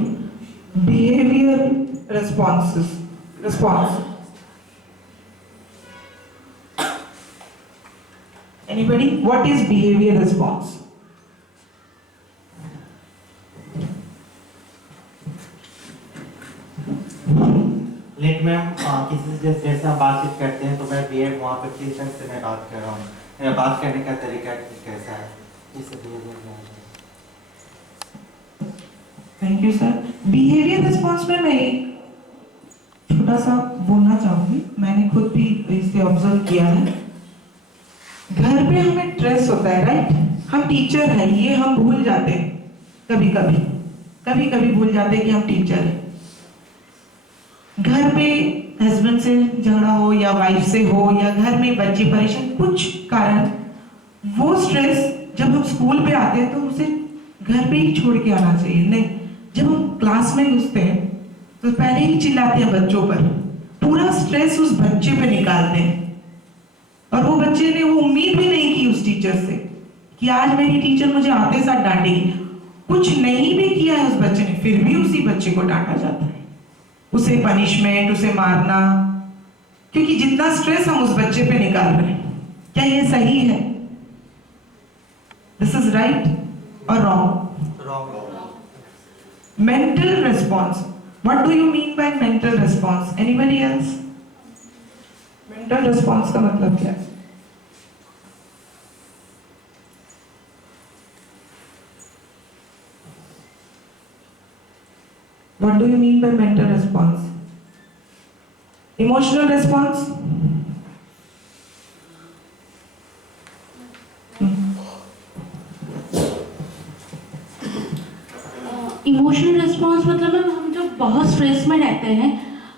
Behavior response. Anybody? What is behavior response? Let ma'am, किसी से जैसे हम बातचीत करते हैं तो मैं behave वहाँ पे किस ढंग से मैं बात कर रहा हूँ, मेरा बात करने का तरीका कैसा है, इससे behaviour. Thank you sir. Behaviour response में मैं एक छोटा सा बोलना चाहूंगी, मैंने खुद भी इसे ऑब्जर्व किया है। घर पे हमें स्ट्रेस होता है, राइट? हम टीचर हैं, ये हम भूल जाते हैं कभी कभी भूल जाते हैं कि हम टीचर हैं। घर पे हस्बैंड से झगड़ा हो या वाइफ से हो या घर में बच्चे परेशान, कुछ कारण, वो स्ट्रेस जब हम स्कूल पे आते हैं तो उसे घर पे ही छोड़ के आना चाहिए। नहीं, जब हम क्लास में घुसते हैं तो पहले ही चिल्लाते हैं बच्चों पर, पूरा स्ट्रेस उस बच्चे पे निकालते हैं। और वो बच्चे ने वो उम्मीद भी नहीं की उस टीचर से कि आज मेरी टीचर मुझे आते साथ डांटेगी, कुछ नहीं भी किया है उस बच्चे ने, फिर भी उसी बच्चे को डांटा जाता है, उसे पनिशमेंट, उसे मारना, क्योंकि जितना स्ट्रेस हम उस बच्चे पे निकाल रहे हैं। क्या ये सही है? दिस इज राइट और wrong? Mental response, what do you mean by mental response? Anybody else? Mental response का मतलब क्या है? What do you mean by mental response? Emotional response? Emotional response मतलब हम जब बहुत स्ट्रेस में रहते हैं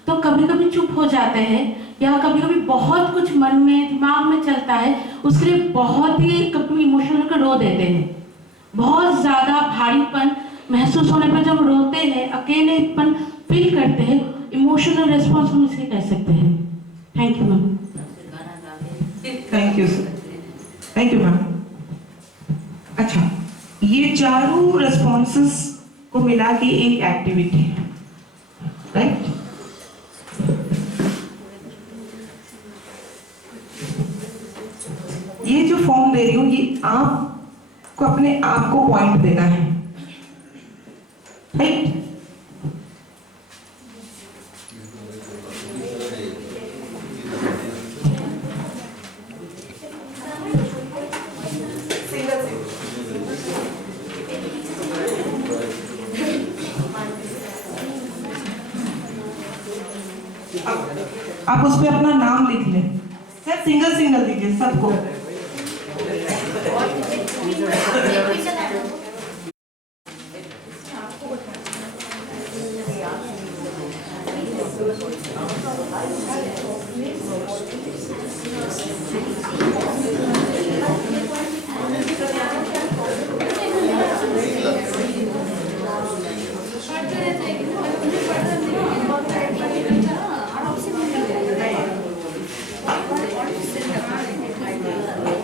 तो कभी कभी चुप हो जाते हैं या कभी कभी बहुत कुछ मन में दिमाग में चलता है, उसके लिए बहुत ही कभी इमोशनल होकर रो देते हैं। बहुत ज़्यादा भारीपन महसूस होने पर जब रोते हैं, अकेलेपन फील करते हैं, इमोशनल रेस्पॉन्स हम इसे कह सकते हैं। Thank you ma'am. Thank you sir, thank you ma'am. अच्छा, ये चारों रेस्पॉन्सेस को मिला के एक एक्टिविटी है, राइट? ये जो फॉर्म दे रही हूँ, ये आपको अपने आप को पॉइंट देना है, राइट? आप उस पे अपना नाम लिख लें सर, सिंगल सिंगल लिखिए सबको।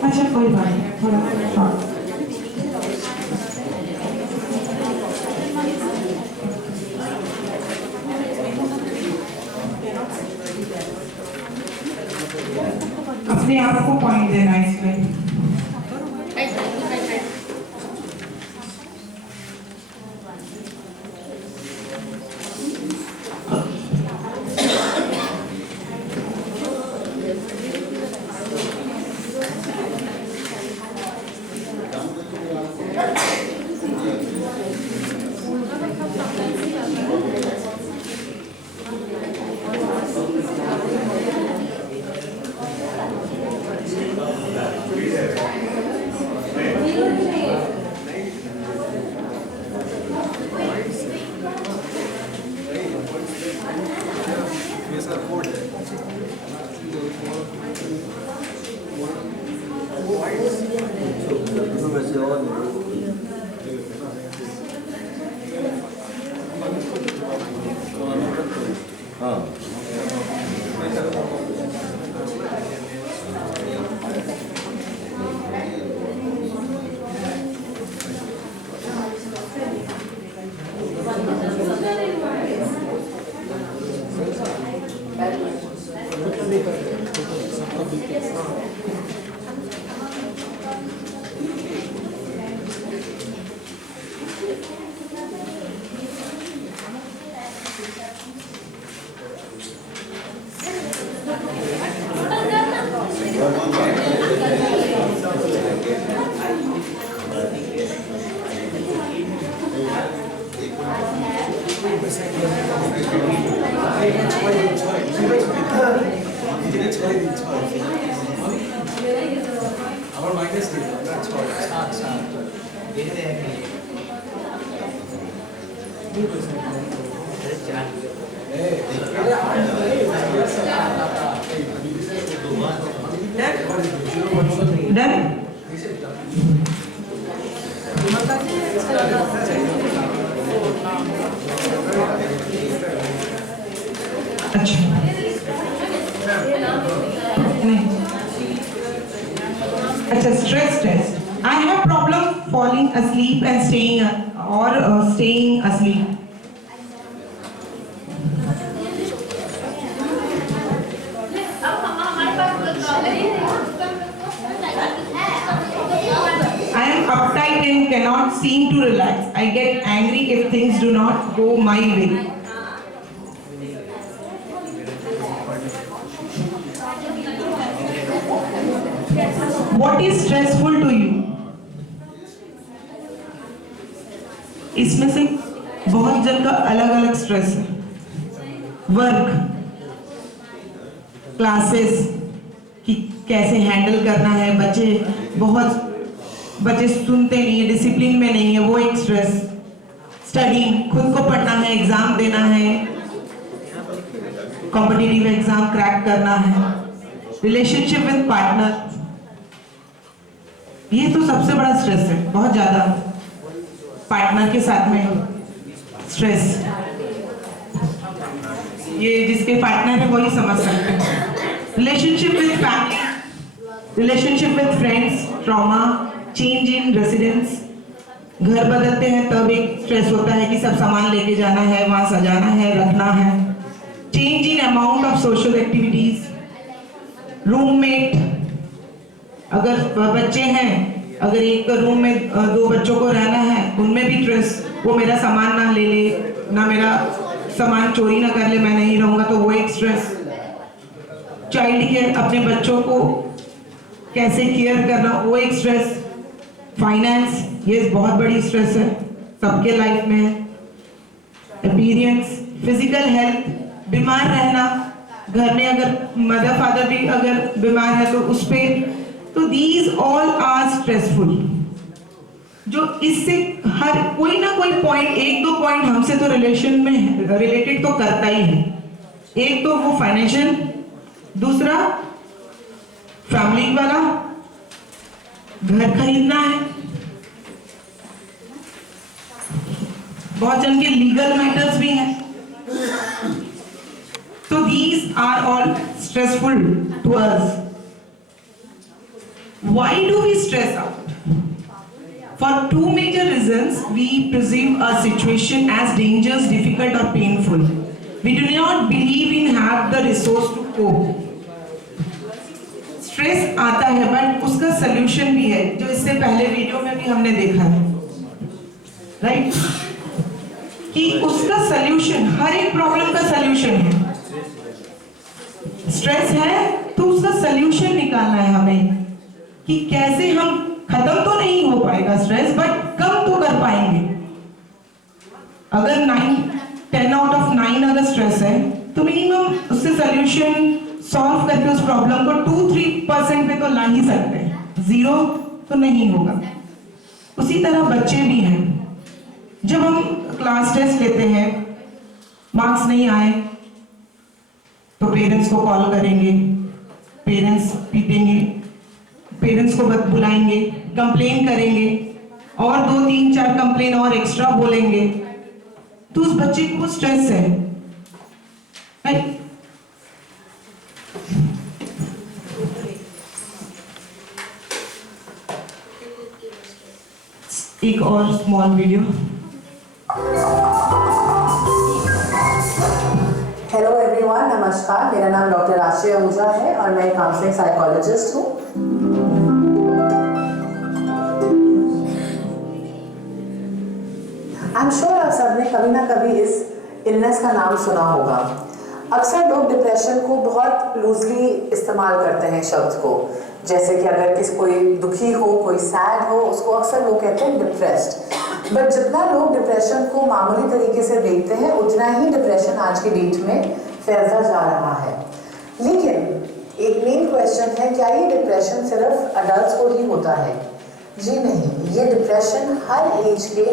अच्छा कोई बात नहीं, थोड़ा शॉर्ट। अपने आप को पॉइंट देना है इसमें। अच्छा, stress test. I have problem falling asleep and staying asleep. I am uptight and cannot seem to relax. I get angry if things do not go my way. What is stressful to you? इसमें से बहुत जन का अलग अलग stress है। Work, classes कि कैसे हैंडल करना है, बच्चे सुनते नहीं है, डिसिप्लिन में नहीं है, वो एक स्ट्रेस। स्टडी, खुद को पढ़ना है, एग्जाम देना है, कॉम्पिटिटिव एग्जाम क्रैक करना है, रिलेशनशिप विद पार्टनर, ये तो सबसे बड़ा स्ट्रेस है, बहुत ज्यादा पार्टनर के साथ में स्ट्रेस, ये जिसके पार्टनर है वही समझ सकते हैं। Relationship with family, relationship with friends, trauma, change in residence, घर बदलते हैं तब एक स्ट्रेस होता है कि सब सामान लेके जाना है, वहां सजाना है, रखना है, change in amount of social activities, roommate, अगर बच्चे हैं, अगर एक रूम में 2 बच्चों को रहना है, उनमें भी स्ट्रेस, वो मेरा सामान ना ले ले, ना मेरा सामान चोरी ना कर ले, मैं नहीं रहूंगा, तो वो एक स्ट्रेस। चाइल्ड केयर, अपने बच्चों को कैसे केयर करना, वो एक स्ट्रेस। फाइनेंस, ये बहुत बड़ी स्ट्रेस है, सबके लाइफ में है। अपीयरेंस, फिजिकल हेल्थ, बीमार रहना, घर में अगर मदर फादर भी अगर बीमार है तो उस पे, तो दीज ऑल आर स्ट्रेसफुल, जो इससे हर कोई ना कोई पॉइंट, 1-2 पॉइंट हमसे तो रिलेशन में रिलेटेड तो करता ही है। एक तो वो फाइनेंशियल, दूसरा फैमिली वाला, घर खरीदना है, बहुत जन के लीगल मैटर्स भी हैं, तो these are all stressful to us. Why do we stress out? For 2 major reasons, we perceive a situation as dangerous, difficult or painful. We do not believe in have the resource to cope. Stress आता है but उसका solution भी है, जो इससे पहले video में भी हमने देखा है, राइट? कि उसका सल्यूशन, हर एक प्रॉब्लम का सल्यूशन है। स्ट्रेस है तो उसका सल्यूशन निकालना है हमें, कि कैसे हम, खत्म तो नहीं हो पाएगा स्ट्रेस, बट कम तो कर पाएंगे। अगर 10 आउट ऑफ 9 अगर स्ट्रेस है, तो मिनिमम उससे सल्यूशन सॉल्व करके उस प्रॉब्लम को 2-3% पे तो ला ही सकते हैं, 0 तो नहीं होगा। उसी तरह बच्चे भी हैं, जब हम क्लास टेस्ट लेते हैं, मार्क्स नहीं आए तो पेरेंट्स को कॉल करेंगे, पेरेंट्स पीटेंगे, पेरेंट्स को बुलाएंगे, कंप्लेन करेंगे, और 2-3-4 कंप्लेन और एक्स्ट्रा बोलेंगे, तो उस बच्चे को स्ट्रेस है, राइट? एक और स्मॉल वीडियो। हेलो एवरीवन, नमस्कार। मेरा नाम डॉक्टर आश्रय आहूजा है और मैं काउंसलिंग साइकोलॉजिस्ट हूँ। आई एम श्योर आप सबने कभी ना कभी इस इलनेस का नाम सुना होगा। अक्सर लोग डिप्रेशन को बहुत लूजली इस्तेमाल करते हैं शब्द को, जैसे कि अगर कोई दुखी हो, कोई सैड हो, उसको अक्सर लोग कहते हैं डिप्रेस्ड। बट जितना लोग डिप्रेशन को मामूली तरीके से देखते हैं, उतना ही डिप्रेशन आज की डेट में फैलता जा रहा है। लेकिन एक मेन क्वेश्चन है, क्या ये डिप्रेशन सिर्फ अडल्ट को ही होता है? जी नहीं, ये डिप्रेशन हर एज के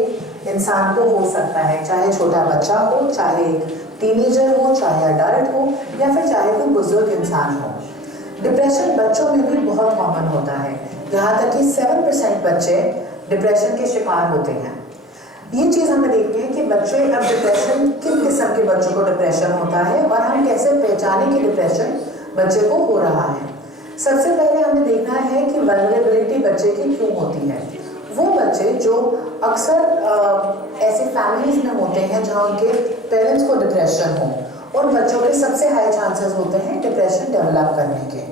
इंसान को हो सकता है, चाहे छोटा बच्चा हो, चाहे टीनेजर हो, चाहे अडल्ट हो, या फिर चाहे कोई बुजुर्ग इंसान हो। डिप्रेशन बच्चों में भी बहुत कॉमन होता है, यहाँ तक कि 7% बच्चे डिप्रेशन के शिकार होते हैं। ये चीज़ हमें देखनी है कि बच्चे, अब डिप्रेशन किन किस्म के बच्चों को डिप्रेशन होता है और हम कैसे पहचानें कि डिप्रेशन बच्चे को हो रहा है। सबसे पहले हमें देखना है कि वल्नरेबिलिटी बच्चे की क्यों होती है। वो बच्चे जो अक्सर ऐसी फैमिलीज में होते हैं जहाँ उनके पेरेंट्स को डिप्रेशन हो, उन बच्चों के सबसे हाई चांसेस होते हैं डिप्रेशन डेवलप करने के।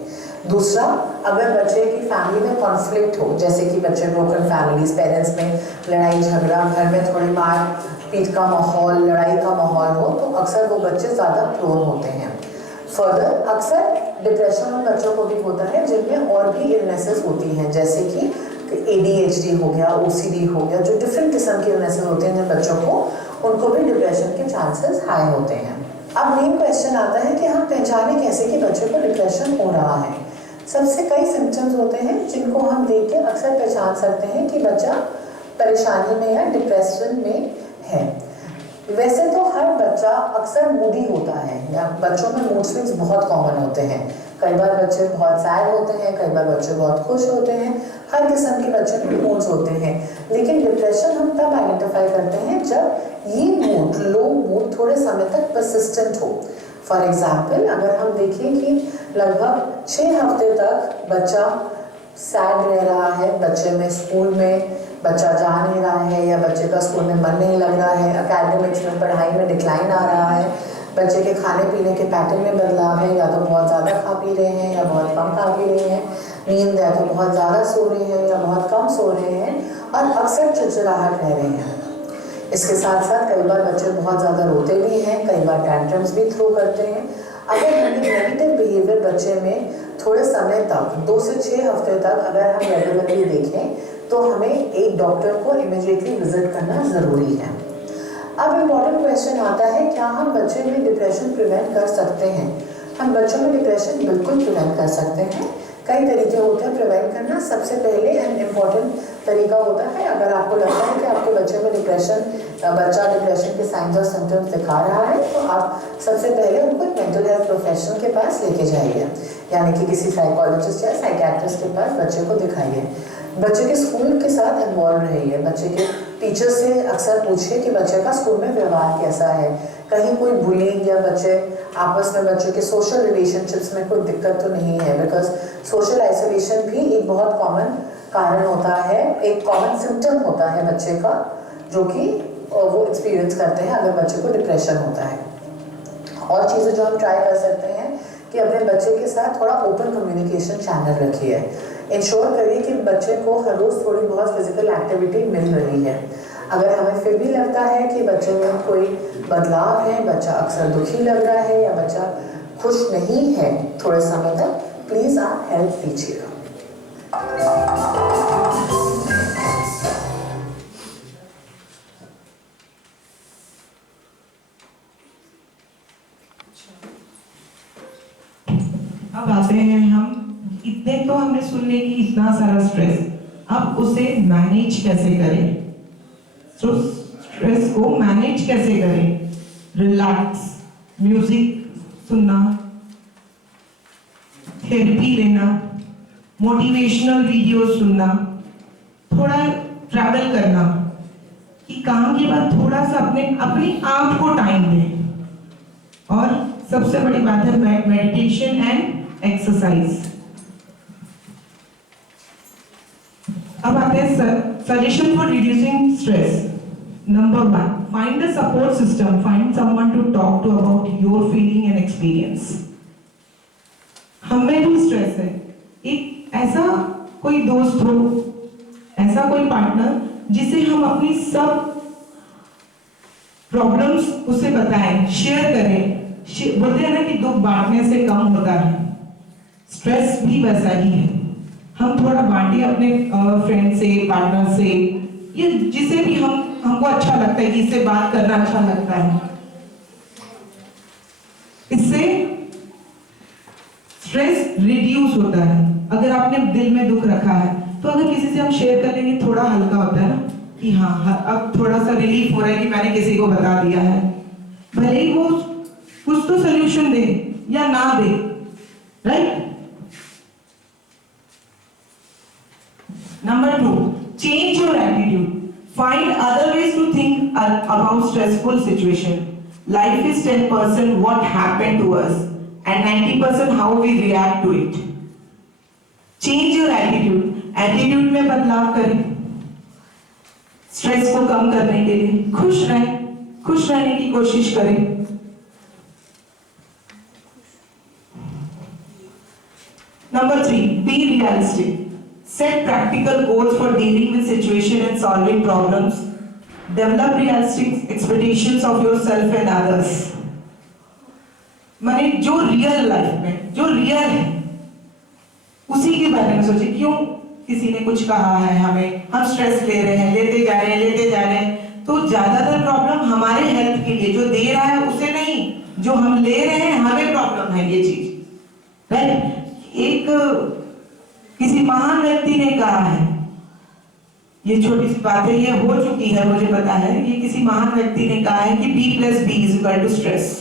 दूसरा, अगर बच्चे की फैमिली में कॉन्फ्लिक्ट हो, जैसे कि बच्चे ब्रोकन फैमिलीज, पेरेंट्स में लड़ाई झगड़ा, घर में थोड़ी मार पीट का माहौल, लड़ाई का माहौल हो, तो अक्सर वो बच्चे ज़्यादा प्रोन होते हैं। फर्दर, अक्सर डिप्रेशन उन बच्चों को भी होता है जिनमें और भी इलनेसेस होती हैं, जैसे कि ADHD हो गया, OCD हो गया, जो डिफरेंट किस्म के इलनेसेस होते हैं जिन बच्चों को, उनको भी डिप्रेशन के चांसेस हाई होते हैं। अब मेन क्वेश्चन आता है कि हम पहचाने कैसे कि बच्चे को डिप्रेशन हो रहा है। सबसे कई सिम्टम्स होते हैं जिनको हम देख के अक्सर पहचान सकते हैं कि बच्चा परेशानी में या डिप्रेशन में है। वैसे तो हर बच्चा अक्सर मूडी होता है, या बच्चों में मूड स्विंग्स बहुत कॉमन होते हैं। कई बार बच्चे बहुत सैड होते हैं, कई बार बच्चे बहुत खुश होते हैं, हर किस्म के बच्चों के मूड्स होते हैं। लेकिन डिप्रेशन हम तब आइडेंटिफाई करते हैं जब ये मूड, लो मूड थोड़े समय तक परसिस्टेंट हो। फॉर एग्जाम्पल, अगर हम देखें कि लगभग 6 हफ्ते तक बच्चा सैड रह रहा है, बच्चे में स्कूल में बच्चा जा नहीं रहा है, या बच्चे का स्कूल में मन नहीं लग रहा है, एकेडमिक्स में पढ़ाई में डिक्लाइन आ रहा है, बच्चे के खाने पीने के पैटर्न में बदलाव है, या तो बहुत ज़्यादा खा पी रहे हैं या बहुत कम खा पी रहे हैं, नींद या तो बहुत ज़्यादा सो रहे हैं या बहुत कम सो रहे हैं, और अक्सर चिड़चिड़ाहट रह रहे हैं। इसके साथ साथ कई बार बच्चे बहुत ज़्यादा रोते भी हैं, कई बार टैंट्रम्स भी थ्रो करते हैं। अगर हमें नेगेटिव बिहेवियर बच्चे में थोड़े समय तक, 2 से 6 हफ्ते तक अगर हम रेगुलरली देखें, तो हमें एक डॉक्टर को इमीडिएटली विजिट करना ज़रूरी है। अब इम्पॉर्टेंट क्वेश्चन आता है, क्या हम बच्चे में डिप्रेशन प्रिवेंट कर सकते हैं? हम बच्चों में डिप्रेशन बिल्कुल प्रिवेंट कर सकते हैं। कई तरीके होते हैं प्रिवेंट करना। सबसे पहले एंड इम्पॉर्टेंट तरीका होता है, अगर आपको लगता है कि आपके बच्चे में बच्चा डिप्रेशन के साइंस और सिम्टम्स दिखा रहा है, तो आप सबसे पहले उनको मेंटल हेल्थ प्रोफेशनल के पास लेके जाइए, यानी कि किसी साइकोलॉजिस्ट या साइकियाट्रिस्ट के पास बच्चे को दिखाइए। बच्चे के स्कूल के साथ इन्वॉल्व रहिए, बच्चे के टीचर से अक्सर पूछिए कि बच्चे का स्कूल में व्यवहार कैसा है, कहीं कोई बुलिंग या बच्चे आपस में बच्चों के सोशल रिलेशनशिप्स में कोई दिक्कत तो नहीं है, बिकॉज सोशल आइसोलेशन भी एक बहुत कॉमन कारण होता है, एक कॉमन सिम्टम होता है बच्चे का, जो कि वो एक्सपीरियंस करते हैं अगर बच्चे को डिप्रेशन होता है। और चीज़ें जो हम ट्राई कर सकते हैं कि अपने बच्चे के साथ थोड़ा ओपन कम्युनिकेशन चैनल रखिए। इंश्योर करिए कि बच्चे को हर रोज़ थोड़ी बहुत फिजिकल एक्टिविटी मिल रही है। अगर हमें फिर भी लगता है कि बच्चे में कोई बदलाव है, बच्चा अक्सर दुखी लग रहा है या बच्चा खुश नहीं है थोड़े समय तक, प्लीज़ आप हेल्प लीजिएगा। अब आते हैं हम, इतने तो हमने सुन लिया कि इतना सारा स्ट्रेस, अब उसे मैनेज कैसे करें? तो स्ट्रेस को मैनेज कैसे करें? रिलैक्स, म्यूजिक सुनना, थेरेपी लेना, मोटिवेशनल वीडियो सुनना, थोड़ा ट्रैवल करना, कि काम के बाद थोड़ा सा अपने आप को टाइम दें। और सबसे बड़ी बात है मेडिटेशन एंड एक्सरसाइज। अब आते हैं suggestion for reducing stress. Number 1, find a support system, find someone to talk to about your feeling and experience. हमें भी स्ट्रेस है, एक ऐसा कोई दोस्त हो, ऐसा कोई पार्टनर जिसे हम अपनी सब प्रॉब्लम्स उसे बताएं, शेयर करें। बोलते हैं ना कि दुख बांटने से कम होता है, स्ट्रेस भी वैसा ही है। हम थोड़ा बांटे अपने फ्रेंड से, पार्टनर से, ये जिसे भी हमको अच्छा लगता है कि इससे बात करना अच्छा लगता है, इससे स्ट्रेस रिड्यूस होता है। अगर आपने दिल में दुख रखा है तो अगर किसी से हम शेयर कर लेंगे, थोड़ा हल्का होता है ना, कि हाँ अब थोड़ा सा रिलीफ हो रहा है कि मैंने किसी को बता दिया है। भले ही वो कुछ तो सोल्यूशन दे या ना दे, right? Number 2, change your attitude. Find other ways to think about stressful situation. Life is 10% what happened to us and 90% how we react to it. Change your attitude. Attitude में बदलाव करें। स्ट्रेस को कम करने के लिए खुश रहने की कोशिश करें। Number 3, be realistic. Set practical goals for dealing with situation and solving problems. Develop realistic expectations of yourself and others. माने जो रियल लाइफ में जो रियल है उसी के बारे में सोचिए। क्यों किसी ने कुछ कहा है हमें, हम स्ट्रेस ले रहे हैं, लेते जा रहे हैं, तो ज्यादातर प्रॉब्लम हमारे हेल्थ के लिए, जो दे रहा है उसे नहीं, जो हम ले रहे हैं हमें प्रॉब्लम है ये चीज, राइट? एक किसी महान व्यक्ति ने कहा है ये छोटी सी बात है, ये हो चुकी है, मुझे पता है। ये किसी महान व्यक्ति ने कहा है कि B+B = स्ट्रेस।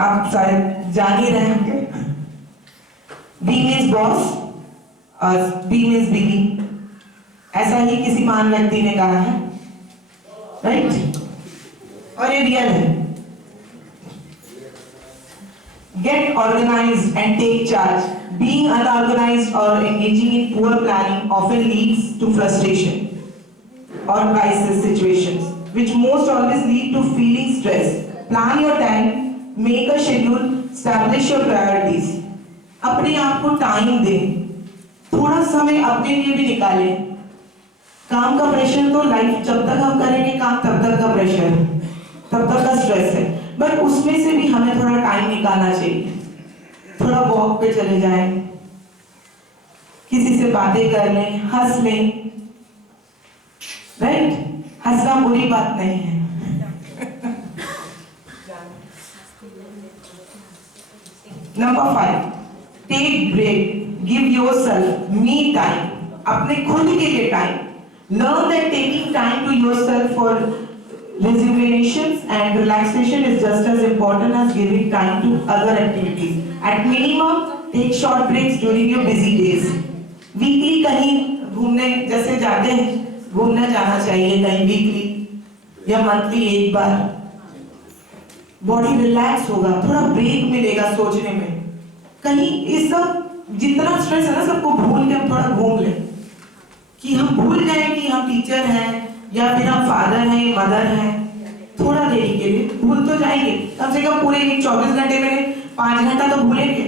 आप शायद जान ही रहे होंगे। B मीन्स बॉस और B मीन्स बीवी। ऐसा ही किसी महान व्यक्ति ने कहा है, राइट? और ये रियल है। Get organized and take charge. Being unorganized or engaging in poor planning often leads to frustration or crisis situations, which most always lead to feeling stress. Plan your time, make a schedule, establish your priorities. अपने आप को time दें, थोड़ा समय अपने लिए भी निकालें। काम का प्रेशर तो लाइफ जब तक हम करेंगे काम तब तक का प्रेशर है, तब तक का स्ट्रेस है, बट उसमें से भी हमें थोड़ा टाइम निकालना चाहिए। थोड़ा वॉक पे चले जाएं, किसी से बातें कर लें, हंस लें, राइट? हंसना बुरी बात नहीं है। Number 5, take break, give yourself me time. अपने खुद के लिए time. Learn that taking time to yourself for rejuvenation and relaxation is just as important as giving time to other activities. At minimum, take short breaks during your busy days. Weekly कहीं घूमने जैसे जाते हैं, घूमने जाना चाहिए कहीं weekly या मंथली एक बार। बॉडी रिलैक्स होगा, थोड़ा ब्रेक मिलेगा सोचने में। कहीं इस सब जितना स्ट्रेस है ना सबको भूल के हम थोड़ा घूम लें, कि हम भूल जाएं कि हम टीचर हैं या फिर हम फादर हैं, मदर हैं। थोड़ा देरी के लिए भूल तो जाएंगे, कम से कम पूरे 24 घंटे में 5 घंटा तो भूलेंगे,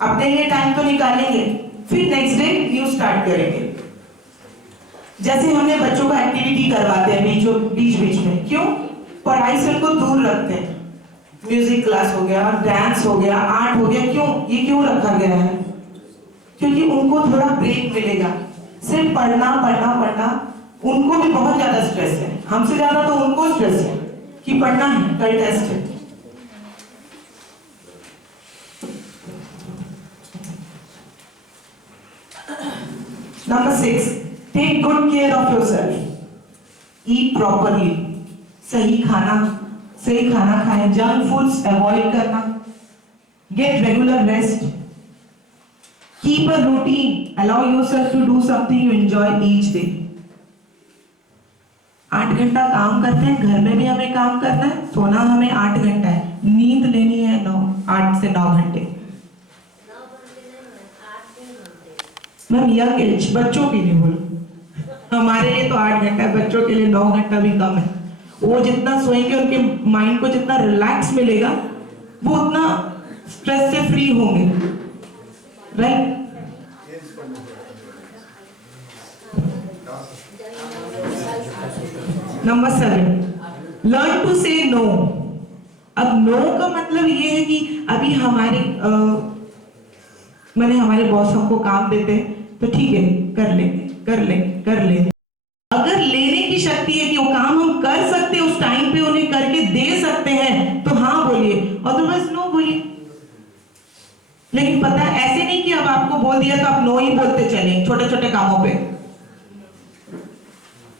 अपने लिए टाइम तो निकालेंगे, फिर नेक्स्ट डे न्यू स्टार्ट करेंगे। जैसे हमने बच्चों को एक्टिविटी करवाते हैं बीच बीच में, क्यों? पढ़ाई से उनको दूर रखते हैं। म्यूजिक क्लास हो गया, डांस हो गया, आर्ट हो गया, क्यों? ये क्यों रखा गया है? क्योंकि उनको थोड़ा ब्रेक मिलेगा। सिर्फ पढ़ना पढ़ना पढ़ना, उनको भी बहुत ज्यादा स्ट्रेस है, हमसे ज्यादा तो उनको स्ट्रेस है कि पढ़ना है, कल टेस्ट है। Number 6, take good care of yourself. Eat properly, सही खाना खाएं, जंक फूड्स अवॉइड करना, get regular rest, keep a routine, allow yourself to do something you enjoy each day. 8 घंटा काम करते हैं, घर में भी हमें काम करना है, सोना हमें 8 घंटा है, नींद लेनी है 8 से 9 घंटे। मैम यंग एज बच्चों के लिए बोलो, हमारे लिए तो 8 घंटा है, बच्चों के लिए 9 घंटा भी कम है। वो जितना सोएंगे उनके माइंड को जितना रिलैक्स मिलेगा वो उतना स्ट्रेस से फ्री होंगे, राइट? नंबर 7, लर्न टू से नो। अब नो का मतलब ये है कि अभी हमारे हमारे बॉस हमको काम देते हैं तो ठीक है कर लेंगे। अगर लेने की शक्ति है कि वो काम हम कर सकते हैं, उस टाइम पे उन्हें करके दे सकते हैं तो हाँ बोलिए, अदरवाइज नो बोलिए। लेकिन पता है ऐसे नहीं कि अब आपको बोल दिया तो आप नो ही बोलते चले छोटे छोटे कामों पे।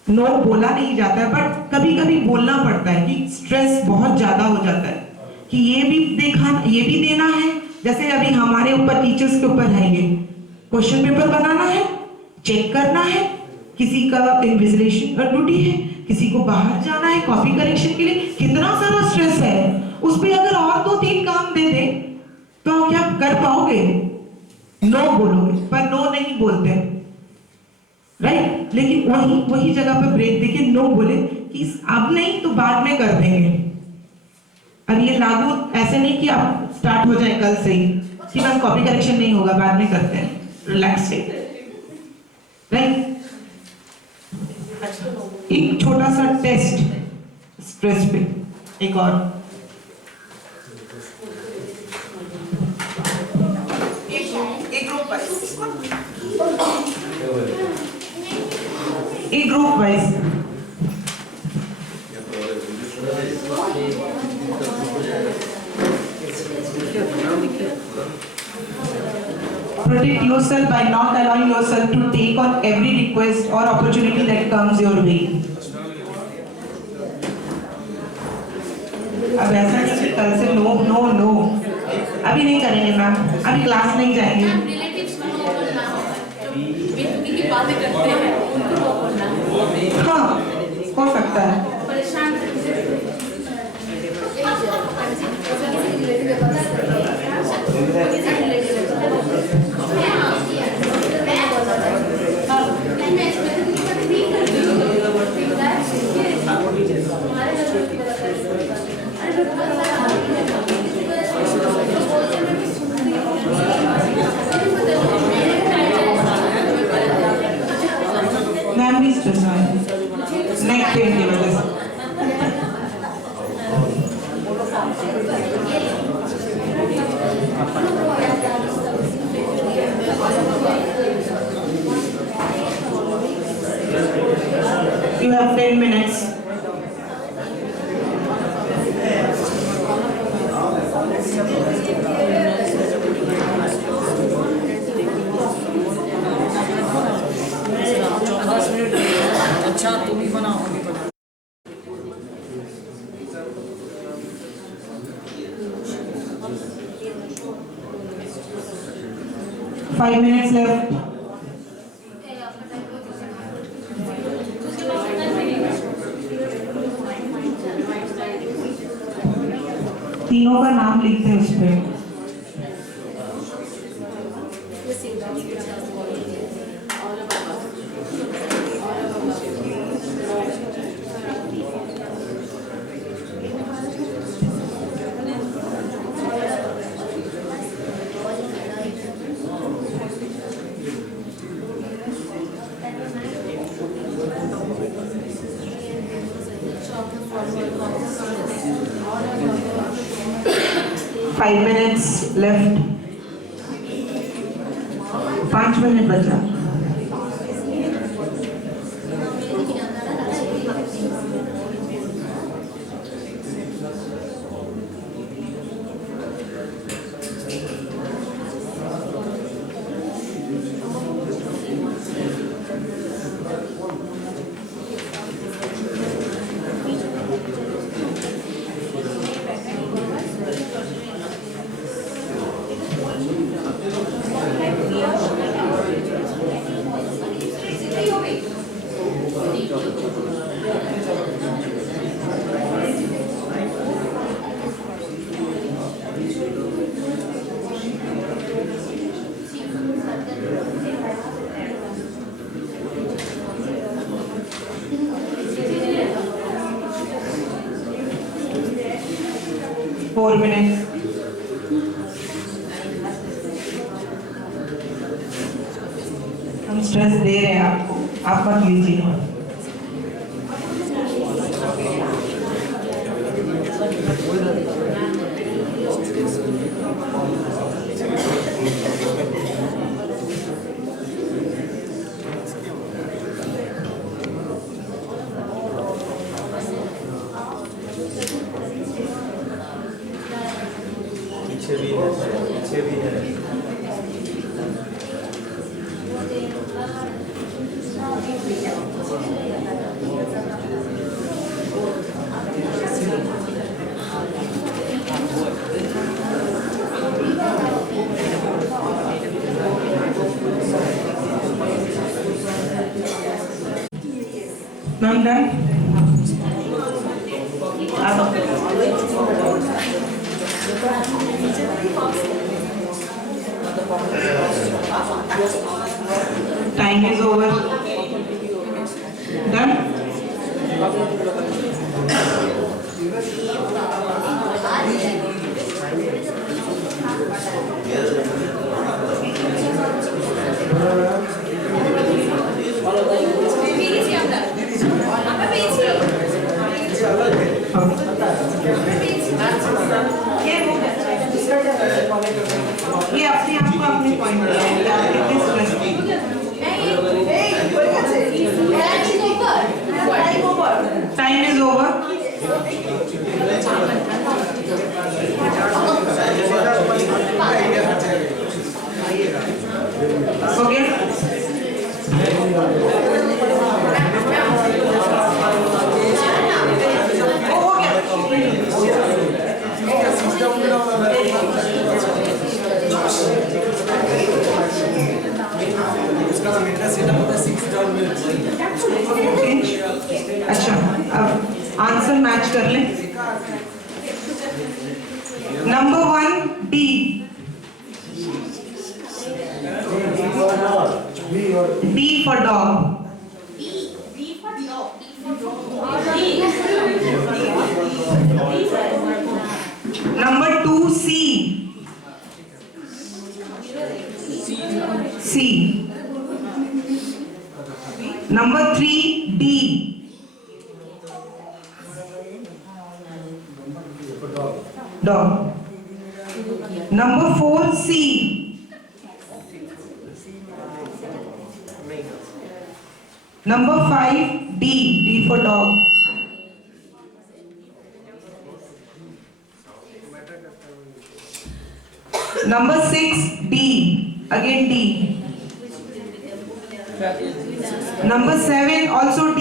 नो बोला नहीं जाता है, बट कभी कभी बोलना पड़ता है कि स्ट्रेस बहुत ज्यादा हो जाता है कि ये भी देखा, ये भी देना है। जैसे अभी हमारे ऊपर टीचर्स के ऊपर है, ये क्वेश्चन पेपर बनाना है, चेक करना है, किसी का इन्विजिलेशन ड्यूटी है, किसी को बाहर जाना है कॉपी करेक्शन के लिए, कितना सारा स्ट्रेस है। उस पे अगर और 2-3 काम दे दे तो आप क्या कर पाओगे? नो बोलोगे, पर नो नहीं बोलते, राइट? लेकिन वही जगह पे ब्रेक देके नो बोले कि अब नहीं तो बाद में कर देंगे। अब ये लागू ऐसे नहीं कि आप स्टार्ट हो जाए कल से ही कि मैम कॉपी करेक्शन नहीं होगा, बाद में करते हैं, रिलैक्स से, राइट? एक छोटा सा टेस्ट स्ट्रेस पे, एक और group wise protect yourself by not allowing yourself to take on every request or opportunity that comes your way. अब ऐसा नहीं कि कल से नो नो नो, अभी नहीं करेंगे मैम, अभी क्लास नहीं जाएंगे। बातें करते हैं उनको नो बोलना। हाँ, हो सकता है। मैम भी स्ट्रेस है, नेक पेन की वजह से। You have 10 minutes. अच्छा तुम ही बनाओ, हम ही बनाओ। 5 minutes left. तीनों का नाम लिखते हैं उस पे। Five minutes left. 5 मिनट बचा। Four minutes. हम स्ट्रेस दे रहे हैं आपको, आप मत लीजिए। पीछे भी है। Ma'am, done? Time is over. Done? ये अपने आप को अपने पॉइंट पे लाएंगे, आप कितने stress time is over. Match कर लें। Number 1 D। D for dog। Number 2 C। C। Number 3 D। Dog। Number 4 C। Number 5 D। D for dog। Number 6 D, again D. Number 7 also D.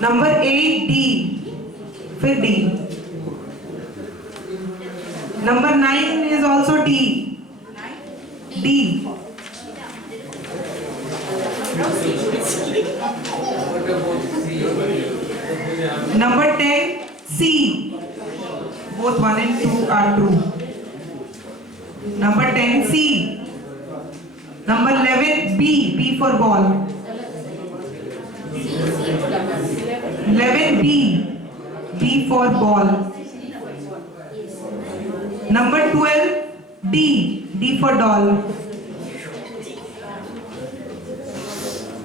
Number 8 D, फिर D. Number 9 is also D. D. Number 10 C. Both 1 and 2 are true. Number 10 C. Number 11 B. B for ball. 11 B. B for ball. Number 12 D. D for doll.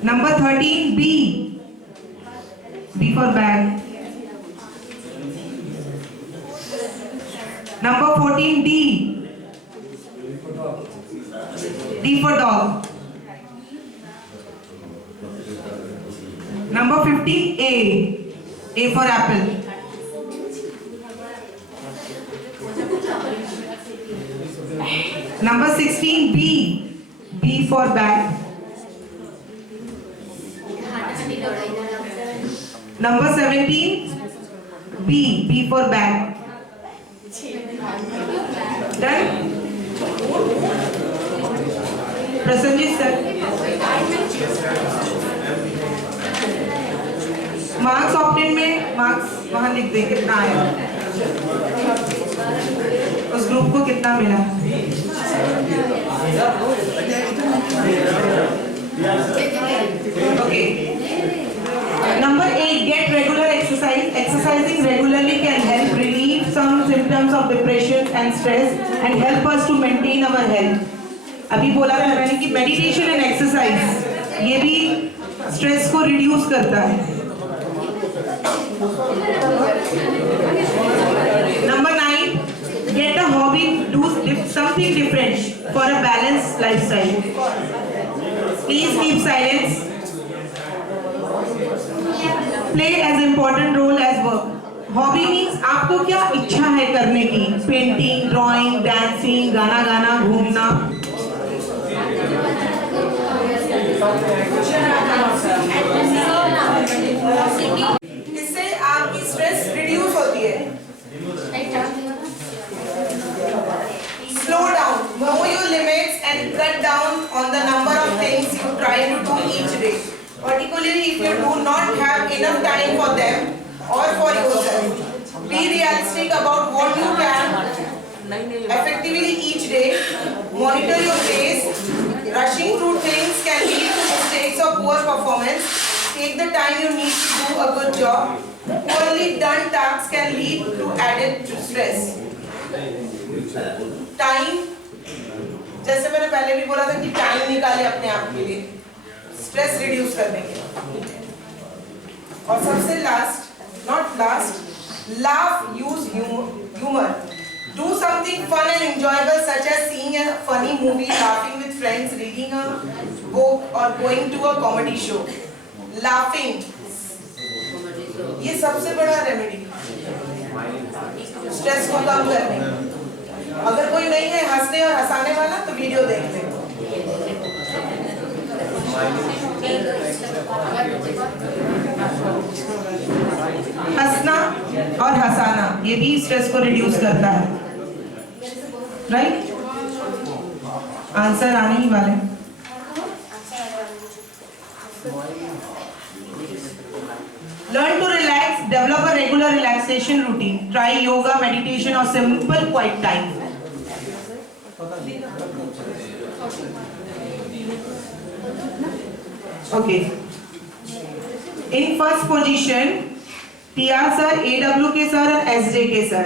Number 13 B. B for bag. Number 14 D. D for dog. Number 15 A. A for apple. Number 16 B. B for bag. Number 17 B. B for bag. Done? Prasanjit sir. Marks obtain में marks वहां लिख दे कितना आया, उस group को कितना मिला। Okay. Number 8, get regular exercise. Exercising regularly can help relieve some symptoms of depression and stress and help us to maintain our health. अभी बोला था मैंने कि meditation and exercise ये भी stress को reduce करता है। Number 9, get a hobby, do something different for a balanced lifestyle. Please keep silence. Play as important role as work. Hobby means आपको क्या इच्छा है करने की, पेंटिंग, ड्राइंग, डांसिंग, गाना गाना, घूमना। इससे आपकी स्ट्रेस रिड्यूस होती है। Slow down, know your limits and cut down on the number of things you try to do each day. Particularly if you do not have enough time for them or for yourself. Be realistic about what you can effectively each day. Monitor your pace. Rushing through things can lead to mistakes or poor performance. Take the time you need to do a good job. Poorly done tasks can lead to added stress. Time, जैसे मैंने पहले भी बोला था कि time निकाले अपने आप के लिए स्ट्रेस रिड्यूस करने के लिए। और सबसे last, not last, laugh, use humor. Do something fun and enjoyable such as seeing a funny movie, laughing with friends, reading a book or going to a comedy show. Laughing, ये सबसे बड़ा remedy stress को कम करने का। अगर कोई नहीं है हंसने और हंसाने वाला तो वीडियो देख ले। हंसना और हंसाना ये भी स्ट्रेस को रिड्यूस करता है, राइट? आंसर आने ही वाले। Learn to relax, develop a regular relaxation routine. Try yoga, meditation or simple quiet time. Okay. In first position, TR sir, AWK sir and SJK sir.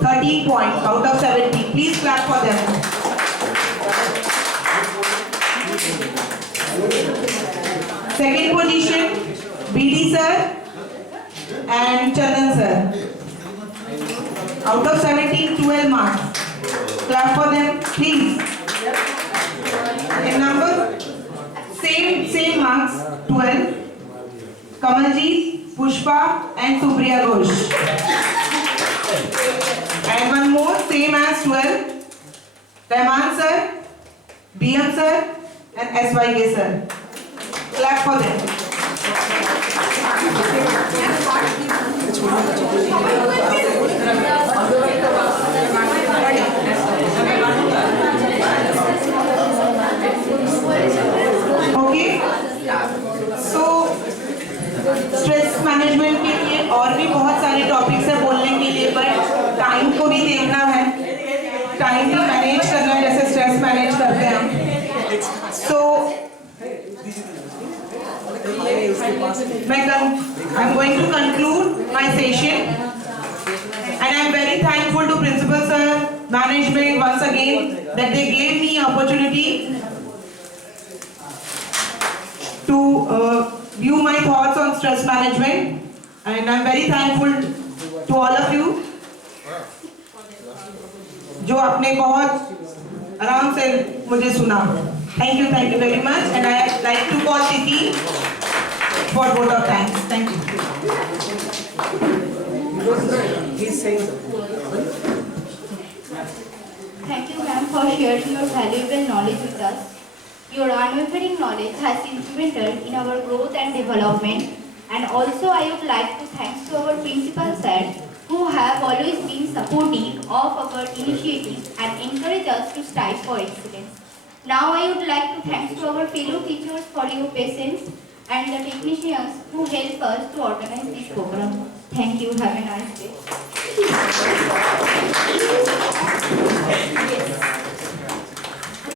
13 points out of 70. Please clap for them. Second position, BD sir and Chandan sir. Out of 17, 12 marks. Clap for them, please. In number, same marks, 12. Kamalji, Pushpa and Supriya Ghosh. And one more, same as 12. Rahman sir, BM sir and SYK sir. Clap for them. Okay. So stress management के लिए और भी बहुत सारे topics है बोलने के लिए, बट टाइम को भी देखना है, टाइम भी मैनेज करना है जैसे स्ट्रेस मैनेज करते हैं हम. सो I'm going to conclude my session and I'm very thankful to Principal Sir, management once again that they gave me opportunity to view my thoughts on stress management, and I'm very thankful to all of you जो आपने बहुत आराम से मुझे सुना. Thank you very much, and I like to call Titi for vote of thanks. Thank you. Thank you, ma'am, for sharing your valuable knowledge with us. Your unwavering knowledge has instrumental in our growth and development, and also I would like to thank to our principal sir who have always been supportive of our initiatives and encourage us to strive for excellence. Now I would like to thank to our fellow teachers for your patience and the technicians who help us to organize this program. Thank you. Have a nice day.